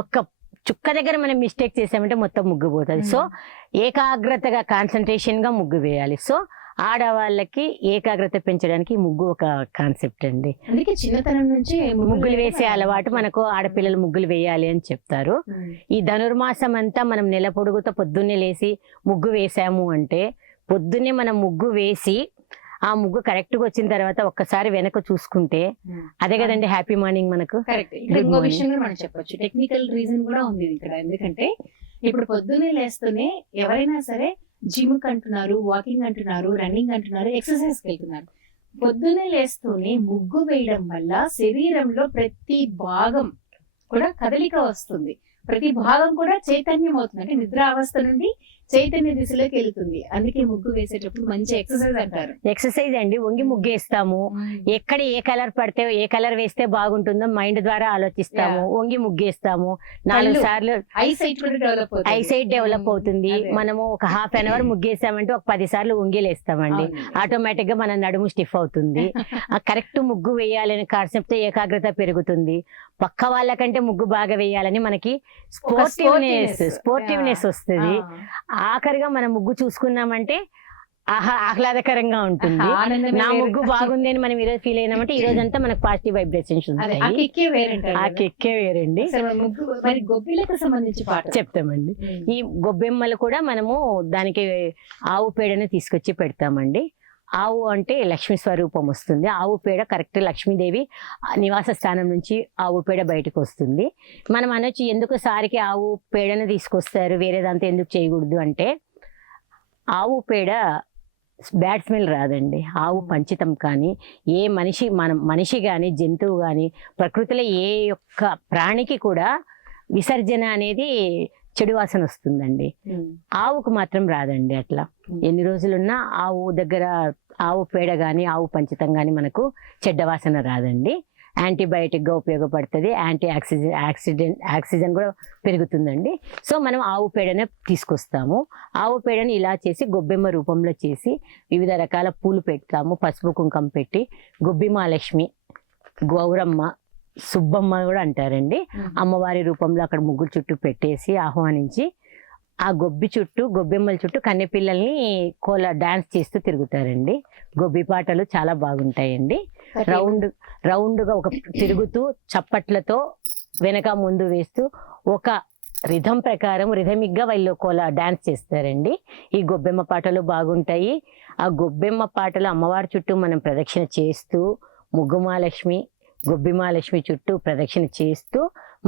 ఒక్క చుక్క దగ్గర మనం మిస్టేక్ చేసామంటే మొత్తం ముగ్గు పోతుంది. సో ఏకాగ్రతగా, కాన్సన్ట్రేషన్ గా ముగ్గు వేయాలి. సో ఆడవాళ్ళకి ఏకాగ్రత పెంచడానికి ముగ్గు ఒక కాన్సెప్ట్ అండి. అందుకే చిన్నతనం నుంచి ముగ్గులు వేసే అలవాటు మనకు, ఆడపిల్లలు ముగ్గులు వేయాలి అని చెప్తారు. ఈ ధనుర్మాసం అంతా మనం నెల పొడుగుతో పొద్దున్నే లేసి ముగ్గు వేసాము అంటే, పొద్దున్నే మనం ముగ్గు వేసి ఆ ముగ్గు కరెక్ట్ గా వచ్చిన తర్వాత ఒక్కసారి వెనక చూసుకుంటే అదే కదండి హ్యాపీ మార్నింగ్ మనకు. కరెక్ట్. ఇంకో విషయం కూడా మనం చెప్పొచ్చు, టెక్నికల్ రీజన్ కూడా ఉంది ఇక్కడ. ఎందుకంటే ఇప్పుడు పొద్దున్నే లేస్తూనే ఎవరైనా సరే జిమ్ కి అంటున్నారు, వాకింగ్ అంటున్నారు, రన్నింగ్ అంటున్నారు, ఎక్సర్సైజ్ కి వెళ్తున్నారు. పొద్దున్నే లేస్తూనే ముగ్గు వేయడం వల్ల శరీరంలో ప్రతి భాగం కూడా కదలిక వస్తుంది, ప్రతి భాగం కూడా చైతన్యం అవుతుంది. అంటే నిద్రావస్థ నుండి చైతన్య దిశలోకి వెళ్తుంది. అందుకే ముగ్గు వేసేటప్పుడు మంచి ఎక్సర్సైజ్ అంటారు. ఎక్సర్సైజ్ అండి. వంగి ముగ్గేస్తాము, ఎక్కడ ఏ కలర్ పడితే ఏ కలర్ వేస్తే బాగుంటుందో మైండ్ ద్వారా ఆలోచిస్తాము, వంగి ముగ్గేస్తాము. 4 సార్లు ఐసైట్ డెవలప్ అవుతుంది. మనము ఒక ½ an hour ముగ్గేసామంటే ఒక 10 సార్లు వంగిలేస్తామండి. ఆటోమేటిక్ గా మన నడుము స్టిఫ్ అవుతుంది. కరెక్ట్ ముగ్గు వేయాలనే కాన్సెప్ట్, ఏకాగ్రత పెరుగుతుంది. పక్క వాళ్ళకంటే ముగ్గు బాగా వేయాలని మనకి స్పోర్టివ్నెస్ వస్తుంది. ఆఖరిగా మనం ముగ్గు చూసుకున్నామంటే ఆహ్లాదకరంగా ఉంటుంది. నా ముగ్గు బాగుంది అని మనం ఈరోజు ఫీల్ అయినామంటే ఈ రోజంతా మనకు పాజిటివ్ వైబ్రేషన్స్ ఉంటాయి. ఆ కిక్కే వేరండి. గొబ్బిళ్ళకు సంబంధించి చెప్తామండి. ఈ గొబ్బెమ్మలు కూడా మనము దానికి ఆవు పేడని తీసుకొచ్చి పెడతామండి. ఆవు అంటే లక్ష్మీ స్వరూపం వస్తుంది. ఆవు పేడ కరెక్ట్ లక్ష్మీదేవి నివాస స్థానం నుంచి ఆవు పేడ బయటకు వస్తుంది. మనం అనొచ్చు, ఎందుకు సారికి ఆవు పేడను తీసుకొస్తారు, వేరే దాంతో ఎందుకు చేయకూడదు అంటే, ఆవు పేడ బ్యాడ్ స్మెల్ రాదండి. ఆవు పంచితం కానీ ఏ మనిషి కానీ జంతువు కానీ ప్రకృతిలో ఏ ఒక్క ప్రాణికి కూడా విసర్జన అనేది చెడు వాసన వస్తుందండి. ఆవుకు మాత్రం రాదండి. అట్లా ఎన్ని రోజులున్నా ఆవు దగ్గర ఆవు పేడ కానీ ఆవు పంచితం కానీ మనకు చెడ్డ వాసన రాదండి. యాంటీబయాటిక్ గా ఉపయోగపడుతుంది, ఆక్సిజన్ కూడా పెరుగుతుందండి. సో మనం ఆవు పేడనే తీసుకొస్తాము. ఆవు పేడని ఇలా చేసి గొబ్బెమ్మ రూపంలో చేసి వివిధ రకాల పూలు పెడతాము, పసుపు కుంకం పెట్టి గొబ్బిమాలక్ష్మి, గౌరమ్మ, సుబ్బమ్మ కూడా అంటారండి, అమ్మవారి రూపంలో అక్కడ ముగ్గురు చుట్టూ పెట్టేసి ఆహ్వానించి ఆ గొబ్బెమ్మల చుట్టూ కన్నెపిల్లల్ని డాన్స్ చేస్తూ తిరుగుతారండి. గొబ్బి పాటలు చాలా బాగుంటాయండి. రౌండ్గా ఒక తిరుగుతూ చప్పట్లతో వెనక ముందు వేస్తూ ఒక రిథమిక్గా వీళ్ళు డాన్స్ చేస్తారండి. ఈ గొబ్బెమ్మ పాటలు బాగుంటాయి. ఆ గొబ్బెమ్మ పాటలు అమ్మవారి చుట్టూ మనం ప్రదక్షిణ చేస్తూ ముగ్గుమాలక్ష్మి, గొబ్బిమాలక్ష్మి చుట్టూ ప్రదక్షిణ చేస్తూ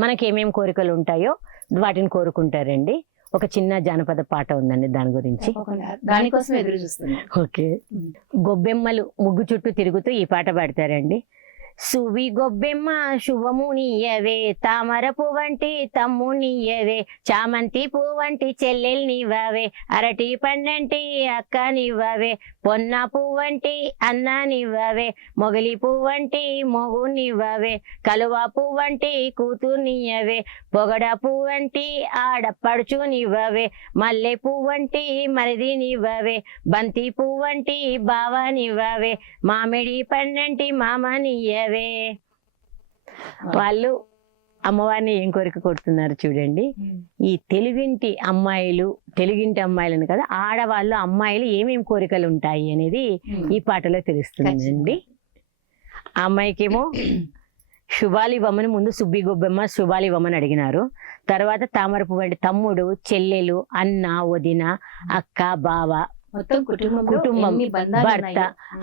మనకి ఏమేం కోరికలు ఉంటాయో వాటిని కోరుకుంటారండి. ఒక చిన్న జానపద పాట ఉందండి దాని గురించి, దానికోసం ఎదురు చూస్తున్నాం. ఓకే. గొబ్బెమ్మలు ముగ్గు చుట్టూ తిరుగుతూ ఈ పాట పాడతారండి. సువి గొబ్బెమ్మ శుభము నీయవే, తామర పువ్వంటి తమ్ము నీయవే, చామంతి పువ్వంటి చెల్లెల్నివ్వవే, అరటి పండంటి అక్కనివ్వవే, పొన్న పువ్వంటి అన్నానివ్వవే, మొగలి పువ్వంటి మొగునివ్వవే, కలువ పువ్వంటి కూతుర్నియ్యవే, పొగడ పువ్వంటి ఆడపడుచునివ్వవే, మల్లె పువ్వంటి మరిదినివ్వవే, బంతి పువ్వంటి బావనివ్వవే, మామిడి పండంటి మామనియ్యవే. వాళ్ళు అమ్మవారిని ఏం కోరిక కొడుతున్నారు చూడండి. ఈ తెలుగింటి అమ్మాయిలను కదా, ఆడవాళ్ళు అమ్మాయిలు ఏమేమి కోరికలు ఉంటాయి అనేది ఈ పాటలో తెలుస్తుందండి. ఆ అమ్మాయికేమో శుభాలు ఇవ్వమని ముందు సుబ్బి గొబ్బెమ్మ శుభాలు ఇవ్వమని అడిగినారు. తర్వాత తామర పువ్వంటి తమ్ముడు, చెల్లెలు, అన్న, వదిన, అక్క, బావ, మొత్తం కుటుంబం, భర్త,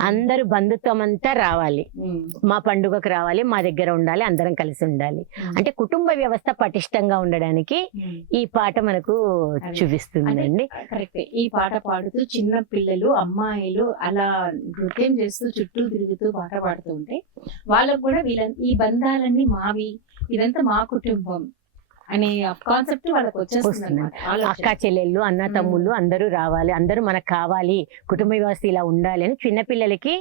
అందరు బంధుత్వం అంతా రావాలి, మా పండుగకు రావాలి, మా దగ్గర ఉండాలి, అందరం కలిసి ఉండాలి అంటే కుటుంబ వ్యవస్థ పటిష్టంగా ఉండడానికి ఈ పాట మనకు చూపిస్తుందండి. కరెక్ట్. ఈ పాట పాడుతూ చిన్న పిల్లలు, అమ్మాయిలు అలా నృత్యం చేస్తూ చుట్టూ తిరుగుతూ పాట పాడుతూ ఉంటే వాళ్ళకు కూడా ఈ బంధాలన్నీ మావి, ఇదంతా మా కుటుంబం అనే కాన్సెప్ట్ వాళ్ళకి వచ్చేస్తుంది. అక్క చెల్లెళ్ళు, అన్న తమ్ముళ్ళు అందరూ రావాలి, అందరూ మనకు కావాలి, కుటుంబ వ్యవస్థ ఇలా ఉండాలి అని చిన్నపిల్లలకి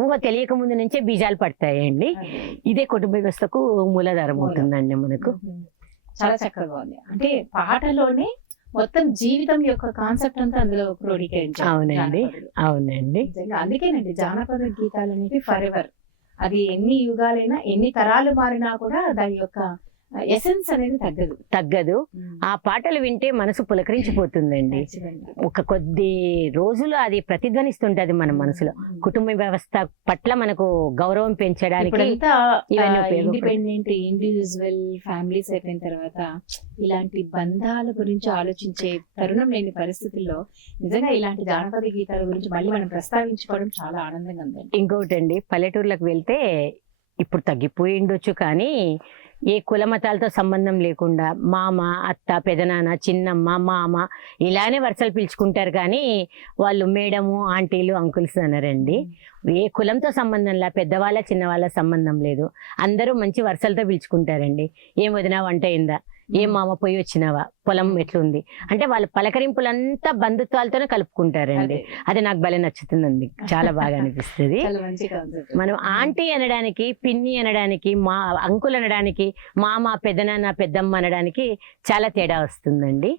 ఊహ తెలియక ముందు నుంచే బీజాలు పడతాయండి. ఇదే కుటుంబ వ్యవస్థకు మూలాధారం అవుతుందండి మనకు. చాలా చక్కగా ఉంది. అంటే పాటలోనే మొత్తం జీవితం యొక్క కాన్సెప్ట్ అంతా అందులో క్రోడీకరించారు. అవునండి, అవునండి. అందుకేనండి జానపద గీతాలు అనేవి ఫర్ ఎవర్. అది ఎన్ని యుగాలైనా ఎన్ని తరాలు మారినా కూడా దాని యొక్క ఎసెన్స్ అనేది తగ్గదు. ఆ పాటలు వింటే మనసు పులకరించిపోతుందండి. ఒక కొద్ది రోజులు అది ప్రతిధ్వనిస్తుంటది మన మనసులో. కుటుంబ వ్యవస్థ పట్ల మనకు గౌరవం పెంచడానికి ఇండిపెండెంట్ ఇండివిజువల్ ఫ్యామిలీస్ అయిపోయిన తర్వాత ఇలాంటి బంధాల గురించి ఆలోచించే తరుణం లేని పరిస్థితుల్లో నిజంగా ఇలాంటి జానపద గీతాల గురించి మళ్ళీ మనం ప్రస్తావించుకోవడం చాలా ఆనందంగా ఉందండి. ఇంకొకటండి, పల్లెటూర్లకు వెళ్తే ఇప్పుడు తగ్గిపోయి ఉండొచ్చు కానీ ఏ కుల మతాలతో సంబంధం లేకుండా మామ, అత్త, పెదనాన్న, చిన్నమ్మ, మామ ఇలానే వరుసలు పిలుచుకుంటారు కానీ వాళ్ళు మేడము, ఆంటీలు, అంకుల్స్ అన్నారండి. ఏ కులంతో సంబంధం లే, పెద్దవాళ్ళ చిన్నవాళ్ళ సంబంధం లేదు, అందరూ మంచి వరుసలతో పిలుచుకుంటారండి. ఏం వదినా వంట అయిందా, ఏం మామ పోయి వచ్చినావా, పొలం ఎట్లుంది అంటే వాళ్ళ పలకరింపులంతా బంధుత్వాలతోనే కలుపుకుంటారండి. అది నాకు భలే నచ్చుతుందండి, చాలా బాగా అనిపిస్తుంది. మనం ఆంటీ అనడానికి, పిన్ని అనడానికి, మా అంకుల్ అనడానికి, మామ, పెద్దనాన్న, పెద్దమ్మ అనడానికి చాలా తేడా వస్తుందండి.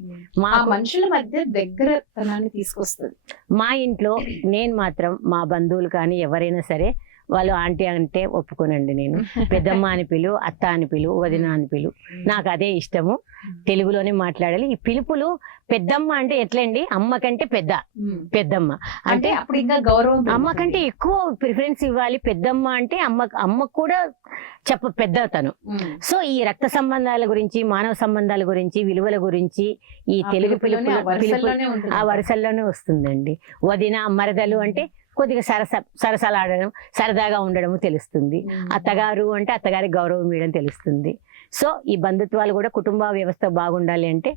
మా మనుషుల మధ్య దగ్గరతనాన్ని తీసుకొస్తుంది. మా ఇంట్లో నేను మాత్రం మా బంధువులు కానీ ఎవరైనా సరే వాళ్ళు ఆంటీ అంటే ఒప్పుకోనండి. నేను పెద్దమ్మ అని పిలు, అత్త అని పిలు, వదిన అని పిలు, నాకు అదే ఇష్టము. తెలుగులోనే మాట్లాడాలి. ఈ పిలుపులు పెద్దమ్మ అంటే ఎట్లండి, అమ్మ కంటే పెద్దమ్మ అంటే అప్పుడు ఇంకా గౌరవం, అమ్మ కంటే ఎక్కువ ప్రిఫరెన్స్ ఇవ్వాలి. పెద్దమ్మ అంటే అమ్మకు కూడా పెద్ద తను. సో ఈ రక్త సంబంధాల గురించి, మానవ సంబంధాల గురించి, విలువల గురించి ఈ తెలుగు పిలుపు ఆ వరుసల్లోనే వస్తుందండి. వదిన, మరదలు అంటే కొద్దిగా సరసలాడడం, సరదాగా ఉండడం తెలుస్తుంది. అత్తగారు అంటే అత్తగారికి గౌరవం ఇవ్వడం తెలుస్తుంది. సో ఈ బంధుత్వాలు కూడా కుటుంబ వ్యవస్థ బాగుండాలి అంటే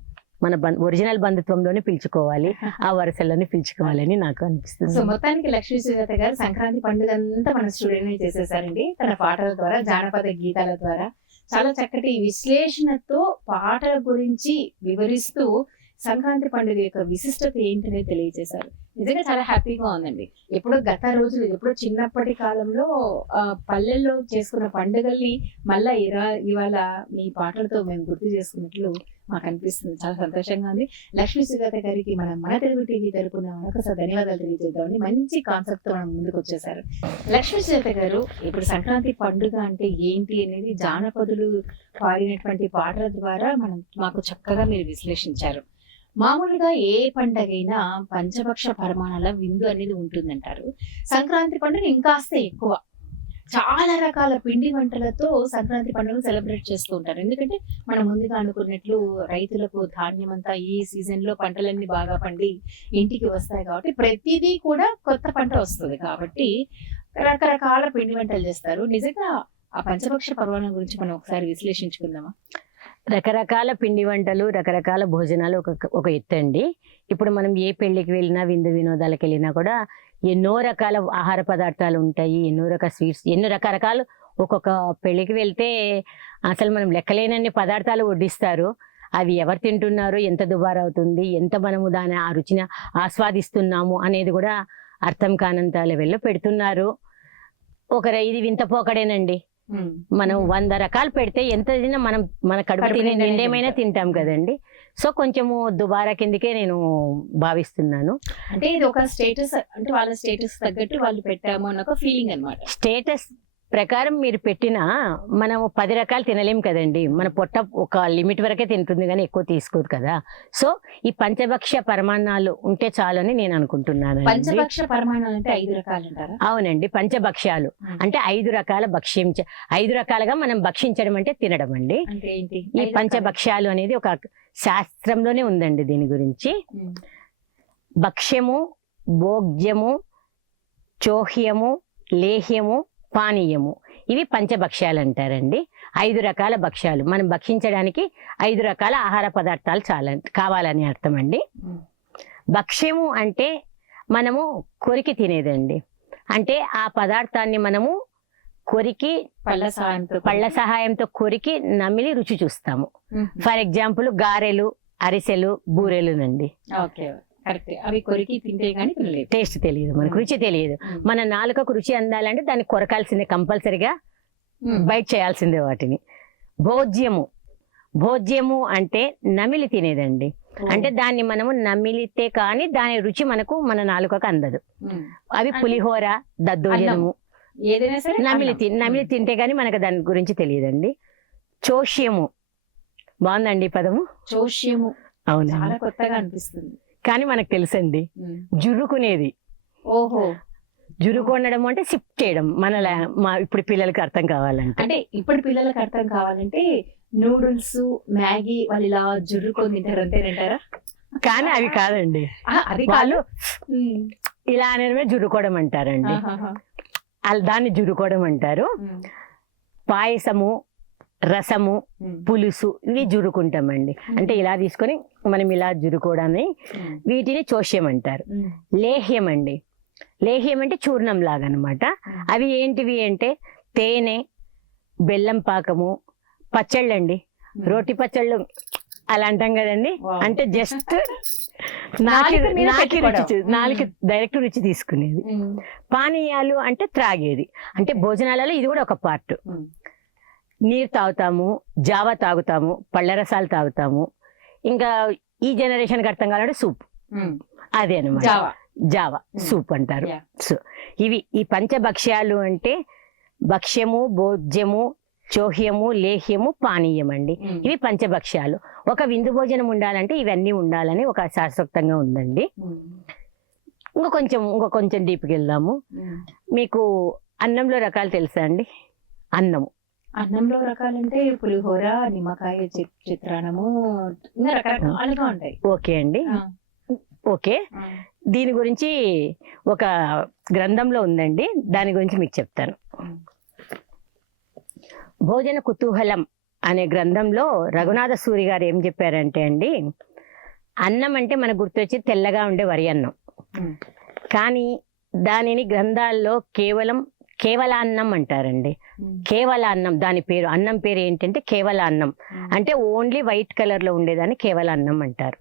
మన ఒరిజినల్ బంధుత్వంలోనే పిలుచుకోవాలి, ఆ వరుసల్లోనే పిలుచుకోవాలని నాకు అనిపిస్తుంది. సో మొత్తానికి లక్ష్మీ సుజాత గారు సంక్రాంతి పండుగ అంతా మన స్టూడెంట్ చేసేసారండి. తన పాటల ద్వారా, జానపద గీతాల ద్వారా చాలా చక్కటి విశ్లేషణతో పాటల గురించి వివరిస్తూ సంక్రాంతి పండుగ యొక్క విశిష్టత ఏంటనేది తెలియజేశారు. నిజంగా చాలా హ్యాపీగా ఉందండి. ఎప్పుడో గత రోజులు ఎప్పుడో చిన్నప్పటి కాలంలో పల్లెల్లో చేసుకున్న పండుగల్ని మళ్ళా ఇవాళ మీ పాటలతో మేము గుర్తు చేసుకున్నట్లు మాకు అనిపిస్తుంది. చాలా సంతోషంగా ఉంది. లక్ష్మీ సుజాత గారికి మన తెలుగు టీవీ తరపున మరొకసారి ధన్యవాదాలు తెలియజేద్దామని మంచి కాన్సెప్ట్ తో మనం ముందుకు వచ్చేసారు. లక్ష్మీ సుజాత గారు, ఇప్పుడు సంక్రాంతి పండుగ అంటే ఏంటి అనేది జానపదులు పాడినటువంటి పాటల ద్వారా మాకు చక్కగా మీరు విశ్లేషించారు. మామూలుగా ఏ పండగైనా పంచభక్ష పరమాణాల విందు అనేది ఉంటుందంటారు. సంక్రాంతి పండుగ ఇంకాస్త ఎక్కువ. చాలా రకాల పిండి వంటలతో సంక్రాంతి పండుగ సెలబ్రేట్ చేస్తూ ఉంటారు. ఎందుకంటే మనం ముందుగా అనుకున్నట్లు రైతులకు ధాన్యం అంతా ఈ సీజన్ లో పంటలన్నీ బాగా పండి ఇంటికి వస్తాయి కాబట్టి ప్రతిదీ కూడా కొత్త పంట వస్తుంది కాబట్టి రకరకాల పిండి వంటలు చేస్తారు. నిజంగా ఆ పంచభక్ష పర్వాణం గురించి మనం ఒకసారి విశ్లేషించుకుందామా? రకరకాల పిండి వంటలు, రకరకాల భోజనాలు ఒక ఎత్తు అండి. ఇప్పుడు మనం ఏ పెళ్లికి వెళ్ళినా, విందు వినోదాలకు వెళ్ళినా కూడా ఎన్నో రకాల ఆహార పదార్థాలు ఉంటాయి, ఎన్నో రకాల స్వీట్స్, ఎన్నో రకరకాలు. ఒక్కొక్క పెళ్లికి వెళ్తే అసలు మనం లెక్కలేనన్ని పదార్థాలు వడ్డిస్తారు. అవి ఎవరు తింటున్నారు, ఎంత దుబారా అవుతుంది, ఎంత మనము దాని ఆ రుచిని ఆస్వాదిస్తున్నాము అనేది కూడా అర్థం కానంత లెవెల్లో పెడుతున్నారు. ఇది వింత పోకడేనండి. మనం 100 రకాలు పెడితే ఎంత తిన్నా మన కడుపు తినే నిండేమైనా తింటాం కదండి. సో కొంచెము దుబారా కిందకే నేను భావిస్తున్నాను. అంటే ఇది ఒక స్టేటస్, అంటే వాళ్ళ స్టేటస్ తగ్గట్టు వాళ్ళు పెట్టాము అన్న ఒక ఫీలింగ్ అన్నమాట. స్టేటస్ ప్రకారం మీరు పెట్టినా మనము 10 రకాలు తినలేం కదండి. మన పొట్ట ఒక లిమిట్ వరకే తింటుంది కానీ ఎక్కువ తీసుకోదు కదా. సో ఈ పంచభక్ష పరమాణాలు ఉంటే చాలని నేను అనుకుంటున్నాను. పంచభక్ష పరమాణాలు అంటే 5 రకాలు అంటారా? అవునండి, పంచభక్ష్యాలు అంటే 5 రకాల 5 రకాలుగా మనం భక్షించడం అంటే తినడం అండి. ఈ పంచభక్ష్యాలు అనేది ఒక శాస్త్రంలోనే ఉందండి దీని గురించి. భక్ష్యము, భోగ్యము, చోహ్యము, లేహ్యము, పానీయము, ఇవి పంచభక్ష్యాలు అంటారండి. 5 రకాల భక్ష్యాలు మనం భక్షించడానికి 5 రకాల ఆహార పదార్థాలు కావాలని అర్థం అండి. భక్ష్యము అంటే మనము కొరికి తినేదండి. అంటే ఆ పదార్థాన్ని మనము కొరికి పళ్ళ సహాయంతో కొరికి నమిలి రుచి చూస్తాము. ఫర్ ఎగ్జాంపుల్ గారెలు, అరిసెలు, బూరెలునండి. అవి కొరికి తింటే గానీ టేస్ట్ తెలియదు, మనకు రుచి తెలియదు. మన నాలుకకు రుచి అందాలంటే దాన్ని కొరకాల్సిందే, కంపల్సరిగా బైట్ చేయాల్సిందే వాటిని. భోజ్యము అంటే నమిలి తినేదండి. అంటే దాన్ని మనము నమిలితే కానీ దాని రుచి మన నాలుకకు అందదు. అవి పులిహోర, దద్దోజనము, నమిలి తింటే గానీ మనకు దాని గురించి తెలియదండి. చోష్యము, బాగుందండి పదము. చోష్యము అవును, చాలా కొత్తగా అనిపిస్తుంది కానీ మనకు తెలుసండి. జుర్రుకునేది. ఓహో, జురుకొనడం అంటే సిప్ చేయడం. ఇప్పుడు పిల్లలకి అర్థం కావాలంటే, అంటే ఇప్పుడు పిల్లలకి అర్థం కావాలంటే నూడిల్స్, మ్యాగీ వాళ్ళు ఇలా జుర్రుకొని తింటారు అంతేనంటారా? కానీ అవి కాదండి, అది వాళ్ళు ఇలా అనేవి జురుకోవడం అంటారండి. దాన్ని జురుకోవడం అంటారు. పాయసము, రసము, పులుసు, ఇవి జురుకుంటామండి. అంటే ఇలా తీసుకొని మనం ఇలా జురుకోవడాన్ని, వీటిని చోష్యం అంటారు. లేహ్యం అండి, లేహ్యం అంటే చూర్ణం లాగా అనమాట. అవి ఏంటివి అంటే తేనె, బెల్లం పాకము, పచ్చళ్ళు అండి. రోటి పచ్చళ్ళు అలా అంటాం కదండి. అంటే జస్ట్ నాలుగు డైరెక్ట్ రుచి తీసుకునేది. పానీయాలు అంటే త్రాగేది. అంటే భోజనాలలో ఇది కూడా ఒక పార్ట్. నీరు తాగుతాము, జావా తాగుతాము, పళ్ళ రసాలు తాగుతాము. ఇంకా ఈ జనరేషన్కి అర్థం కావాలంటే సూప్, అదే అనమాట. జావా సూప్ అంటారు. సో ఇవి ఈ పంచభక్ష్యాలు అంటే భక్ష్యము, భోజ్యము, చోహ్యము, లేహ్యము, పానీయం అండి. ఇవి పంచభక్ష్యాలు. ఒక విందు భోజనం ఉండాలంటే ఇవన్నీ ఉండాలని ఒక శాస్త్రోక్తంగా ఉందండి. ఇంకో కొంచెం డీప్కి వెళ్దాము. మీకు అన్నంలో రకాలు తెలుసా అండి? అన్నంలో రకాలంటే పులిహోర, నిమ్మకాయ చిత్రాన్నము, ఇంకా రకరకాలుగా ఉంటాయి. ఓకే అండి, ఓకే. దీని గురించి ఒక గ్రంథంలో ఉందండి, దాని గురించి మీకు చెప్తాను. భోజన కుతూహలం అనే గ్రంథంలో రఘునాథ సూరి గారు ఏం చెప్పారంటే అండి, అన్నం అంటే మనకు గుర్తొచ్చి తెల్లగా ఉండే వరి అన్నం. కానీ దానిని గ్రంథాల్లో కేవలాన్నం అంటారండి. కేవలాన్నం, దాని పేరు, అన్నం పేరు ఏంటంటే కేవలాన్నం. అంటే ఓన్లీ వైట్ కలర్ లో ఉండేదాన్ని కేవలాన్నం అంటారు.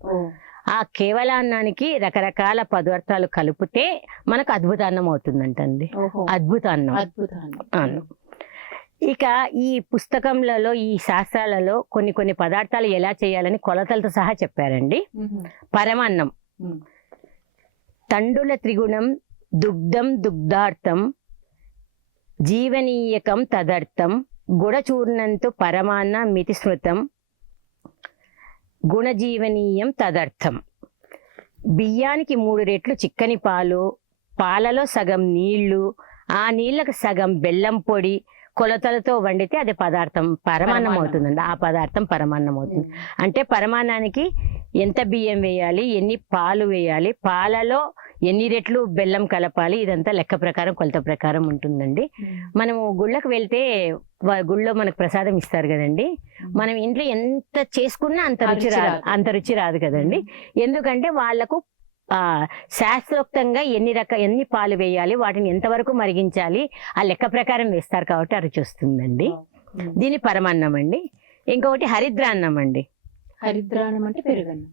ఆ కేవలాన్నానికి రకరకాల పదార్థాలు కలిపితే మనకు అద్భుతాన్నం అవుతుందంటండి. ఓహో, అద్భుతాన్నం. అద్భుతాన్ని. అవును. ఇక ఈ పుస్తకంలలో ఈ శాస్త్రాలలో కొన్ని కొన్ని పదార్థాలు ఎలా చేయాలని కొలతలతో సహా చెప్పారండి. పరమాన్నం తండుల త్రిగుణం దుగ్ధం దుగ్ధార్థం జీవనీయకం తదర్థం గుణచూర్ణంతో పరమాన్న మితి స్మృతం గుణజీవనీయం తదర్థం. బియ్యానికి 3 రెట్లు చిక్కని పాలు, పాలలో సగం నీళ్లు, ఆ నీళ్లకు సగం బెల్లం పొడి కొలతలతో వండితే అది పదార్థం పరమాన్నం అవుతుందండి. ఆ పదార్థం పరమాన్నం అవుతుంది. అంటే పరమాన్నానికి ఎంత బియ్యం వేయాలి, ఎన్ని పాలు వేయాలి, పాలలో ఎన్ని రెట్లు బెల్లం కలపాలి, ఇదంతా లెక్క ప్రకారం కొలత ప్రకారం ఉంటుందండి. మనము గుళ్ళకు వెళ్తే గుళ్ళో మనకు ప్రసాదం ఇస్తారు కదండి. మనం ఇంట్లో ఎంత చేసుకున్నా అంత రుచి రాదు కదండి. ఎందుకంటే వాళ్ళకు శాస్త్రోక్తంగా ఎన్ని పాలు వేయాలి, వాటిని ఎంతవరకు మరిగించాలి, ఆ లెక్క ప్రకారం వేస్తారు కాబట్టి ఆ రుచి వస్తుందండి. దీని పరమాన్నం అండి. ఇంకొకటి హరిద్రాన్నం అండి. హరిద్రాన్నం అంటే పెరుగన్నం.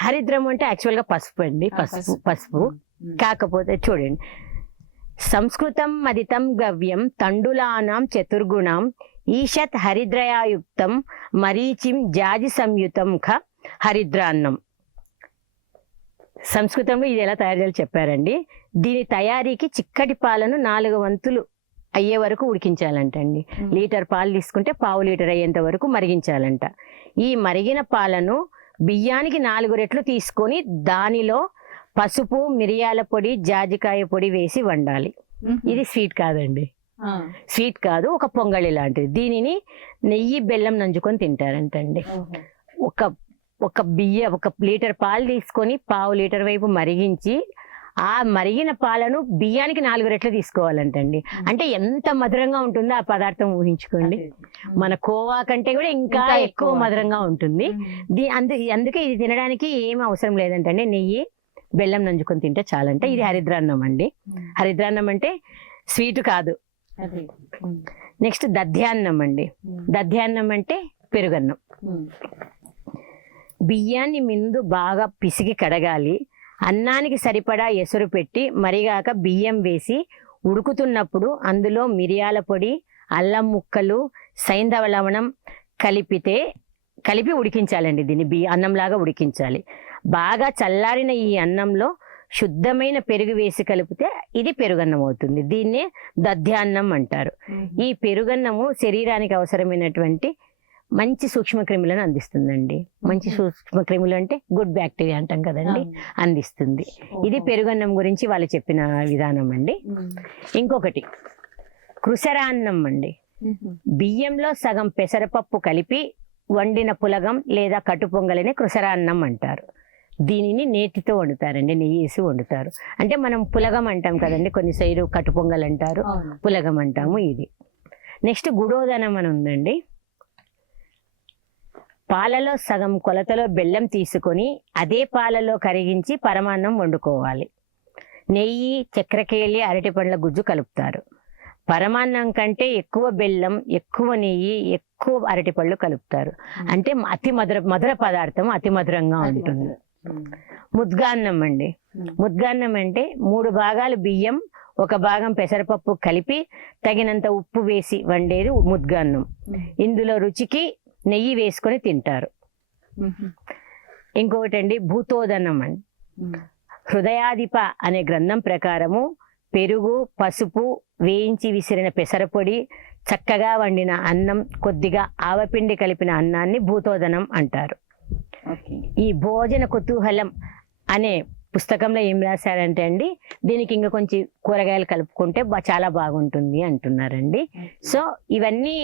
హరిద్రం అంటే యాక్చువల్గా పసుపు అండి. పసుపు కాకపోతే చూడండి, సంస్కృతం మదితం గవ్యం తండులానాం చతుర్గుణం ఈషత్ హరిద్రయాయుక్తం మరీచిం జాజి సంయుతం ఖ హరిద్రాన్నం. సంస్కృతంలో ఇది ఎలా తయారు చేయాలో చెప్పారండి. దీని తయారీకి చిక్కటి పాలను 4 వంతులు అయ్యే వరకు ఉడికించాలంటండి. లీటర్ పాలు తీసుకుంటే 1/2 లీటర్ అయ్యేంత వరకు మరిగించాలంట. ఈ మరిగిన పాలను బియ్యానికి 4 రెట్లు తీసుకొని దానిలో పసుపు, మిరియాల పొడి, జాజికాయ పొడి వేసి వండాలి. ఇది స్వీట్ కాదండి, స్వీట్ కాదు, ఒక పొంగళి లాంటిది. దీనిని నెయ్యి బెల్లం నంచుకొని తింటారంటండి. ఒక లీటర్ పాలు తీసుకొని 1/2 లీటర్ వైపు మరిగించి ఆ మరిగిన పాలను బియ్యానికి 4 రెట్లు తీసుకోవాలంటండి. అంటే ఎంత మధురంగా ఉంటుందో ఆ పదార్థం ఊహించుకోండి. మన కోవా కంటే కూడా ఇంకా ఎక్కువ మధురంగా ఉంటుంది. అందుకే ఇది తినడానికి ఏం అవసరం లేదంటండి, నెయ్యి బెల్లం నంచుకొని తింటే చాలంట. ఇది హరిద్రాన్నం అండి. హరిద్రాన్నం అంటే స్వీట్ కాదు. నెక్స్ట్ దధ్యాన్నం అండి. దధ్యాన్నం అంటే పెరుగన్నం. బియ్యాన్ని ముందు బాగా పిసికి కడగాలి. అన్నానికి సరిపడా ఎసురు పెట్టి మరిగాక బియ్యం వేసి ఉడుకుతున్నప్పుడు అందులో మిరియాల పొడి, అల్లం ముక్కలు, సైంధవ లవణం కలిపి ఉడికించాలండి. దీన్ని అన్నంలాగా ఉడికించాలి. బాగా చల్లారిన ఈ అన్నంలో శుద్ధమైన పెరుగు వేసి కలిపితే ఇది పెరుగన్నం అవుతుంది. దీన్నే దధ్యాన్నం అంటారు. ఈ పెరుగన్నము శరీరానికి అవసరమైనటువంటి మంచి సూక్ష్మక్రిములను అందిస్తుందండి. మంచి సూక్ష్మక్రిములు అంటే గుడ్ బ్యాక్టీరియా అంటాం కదండి, అందిస్తుంది. ఇది పెరుగన్నం గురించి వాళ్ళు చెప్పిన విధానం అండి. ఇంకొకటి కృసరాన్నం అండి. బియ్యంలో సగం పెసరపప్పు కలిపి వండిన పులగం లేదా కట్టు పొంగలిని కృసరాన్నం అంటారు. దీనిని నేతితో వండుతారండి, నెయ్యి వేసి వండుతారు. అంటే మనం పులగం అంటాం కదండి, కొన్ని సైడు కట్టు పొంగల్ అంటారు, పులగం అంటాము. ఇది నెక్స్ట్ గుడోదనం అని ఉందండి. పాలలో సగం కొలతలో బెల్లం తీసుకొని అదే పాలలో కరిగించి పరమాన్నం వండుకోవాలి. నెయ్యి, చక్కెరకేళి, అరటిపండ్ల గుజ్జు కలుపుతారు. పరమాన్నం కంటే ఎక్కువ బెల్లం, ఎక్కువ నెయ్యి, ఎక్కువ అరటిపళ్ళు కలుపుతారు. అంటే అతి మధుర పదార్థం, అతి మధురంగా ఉంటుంది. ముద్గాన్నం అండి. ముద్గాన్నం అంటే 3 భాగాలు బియ్యం, 1 భాగం పెసరపప్పు కలిపి తగినంత ఉప్పు వేసి వండేది ముద్గాన్నం. ఇందులో రుచికి నెయ్యి వేసుకొని తింటారు. ఇంకొకటి అండి భూతోదనం అండి. హృదయాధిప అనే గ్రంథం ప్రకారము పెరుగు, పసుపు, వేయించి విసిరిన పెసరపొడి, చక్కగా వండిన అన్నం, కొద్దిగా ఆవపిండి కలిపిన అన్నాన్ని భూతోదనం అంటారు. ఈ భోజన కుతూహలం అనే పుస్తకంలో ఏం రాశారంటే అండి, దీనికి ఇంకా కొంచెం కూరగాయలు కలుపుకుంటే చాలా బాగుంటుంది అంటున్నారండి. సో ఇవన్నీ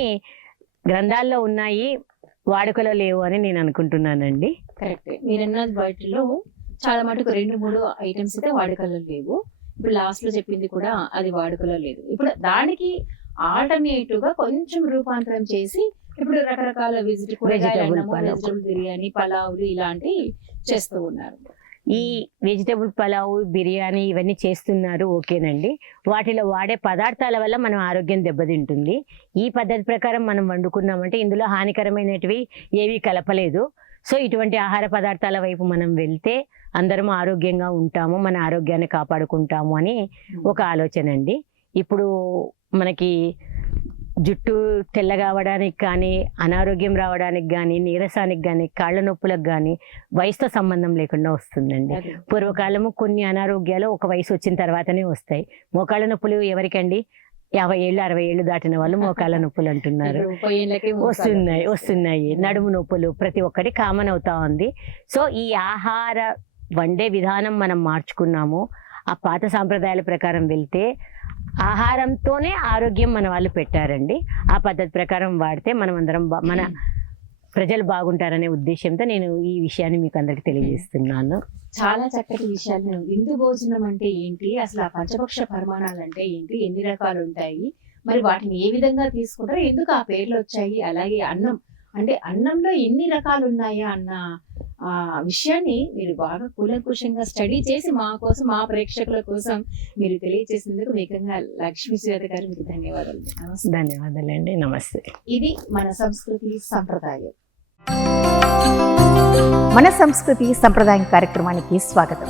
గ్రంథాల్లో ఉన్నాయి, వాడుకలో లేవు అని నేను అనుకుంటున్నానండి. కరెక్ట్. మీరన్న వాటిలో చాలా మటుకు 2-3 ఐటమ్స్ అయితే వాడుకలో లేవు. ఇప్పుడు లాస్ట్ లో చెప్పింది కూడా అది వాడుకలో లేదు. ఇప్పుడు దానికి ఆల్టర్నేటివ్ గా కొంచెం రూపాంతరం చేసి ఇప్పుడు రకరకాల వెజిటబుల్ బిర్యానీ, పలావులు ఇలాంటి చేస్తూ ఉన్నారు. ఈ వెజిటబుల్ పలావ్, బిర్యానీ ఇవన్నీ చేస్తున్నారు, ఓకేనండి. వాటిలో వాడే పదార్థాల వల్ల మనం ఆరోగ్యం దెబ్బతింటుంది. ఈ పద్ధతి ప్రకారం మనం వండుకున్నామంటే ఇందులో హానికరమైనటివి ఏవి కలపలేదు. సో ఇటువంటి ఆహార పదార్థాల వైపు మనం వెళ్తే అందరం ఆరోగ్యంగా ఉంటాము, మన ఆరోగ్యాన్ని కాపాడుకుంటాము అని ఒక ఆలోచన అండి. ఇప్పుడు మనకి జుట్టు తెల్లగా అవ్వడానికి కానీ, అనారోగ్యం రావడానికి కానీ, నీరసానికి కానీ, కాళ్ళ నొప్పులకు కానీ వయసుతో సంబంధం లేకుండా వస్తుందండి. పూర్వకాలము కొన్ని అనారోగ్యాలు ఒక వయసు వచ్చిన తర్వాతనే వస్తాయి. మోకాళ్ళ నొప్పులు ఎవరికండి? 50 ఏళ్ళు 60 ఏళ్ళు దాటిన వాళ్ళు మోకాళ్ళ నొప్పులు అంటున్నారు. వస్తున్నాయి. నడుము నొప్పులు ప్రతి ఒక్కటి కామన్ అవుతా ఉంది. సో ఈ ఆహార వండే విధానం మనం మార్చుకున్నాము. ఆ పాత సాంప్రదాయాల ప్రకారం వెళ్తే ఆహారంతోనే ఆరోగ్యం మన వాళ్ళు పెట్టారండి. ఆ పద్ధతి ప్రకారం వాడితే మనం అందరం మన ప్రజలు బాగుంటారనే ఉద్దేశంతో నేను ఈ విషయాన్ని మీకు అందరికి తెలియజేస్తున్నాను. చాలా చక్కటి విషయాలు. విందు భోజనం అంటే ఏంటి, అసలు ఆ పంచభక్ష పరిమాణాలు అంటే ఏంటి, ఎన్ని రకాలు ఉంటాయి, మరి వాటిని ఏ విధంగా తీసుకుంటారు, ఎందుకు ఆ పేర్లు వచ్చాయి, అలాగే అన్నం అంటే అన్నంలో ఎన్ని రకాలు ఉన్నాయా అన్న విషయాన్ని మీరు బాగా కూలంకుషంగా స్టడీ చేసి మా కోసం, మా ప్రేక్షకుల కోసం మీరు తెలియజేసినందుకు మీకంగా లక్ష్మీ సుజాత గారు మీకు ధన్యవాదాలు. నమస్తే. ధన్యవాదాలండి. నమస్తే. ఇది మన సంస్కృతి సంప్రదాయం. మన సంస్కృతి సంప్రదాయం కార్యక్రమానికి స్వాగతం.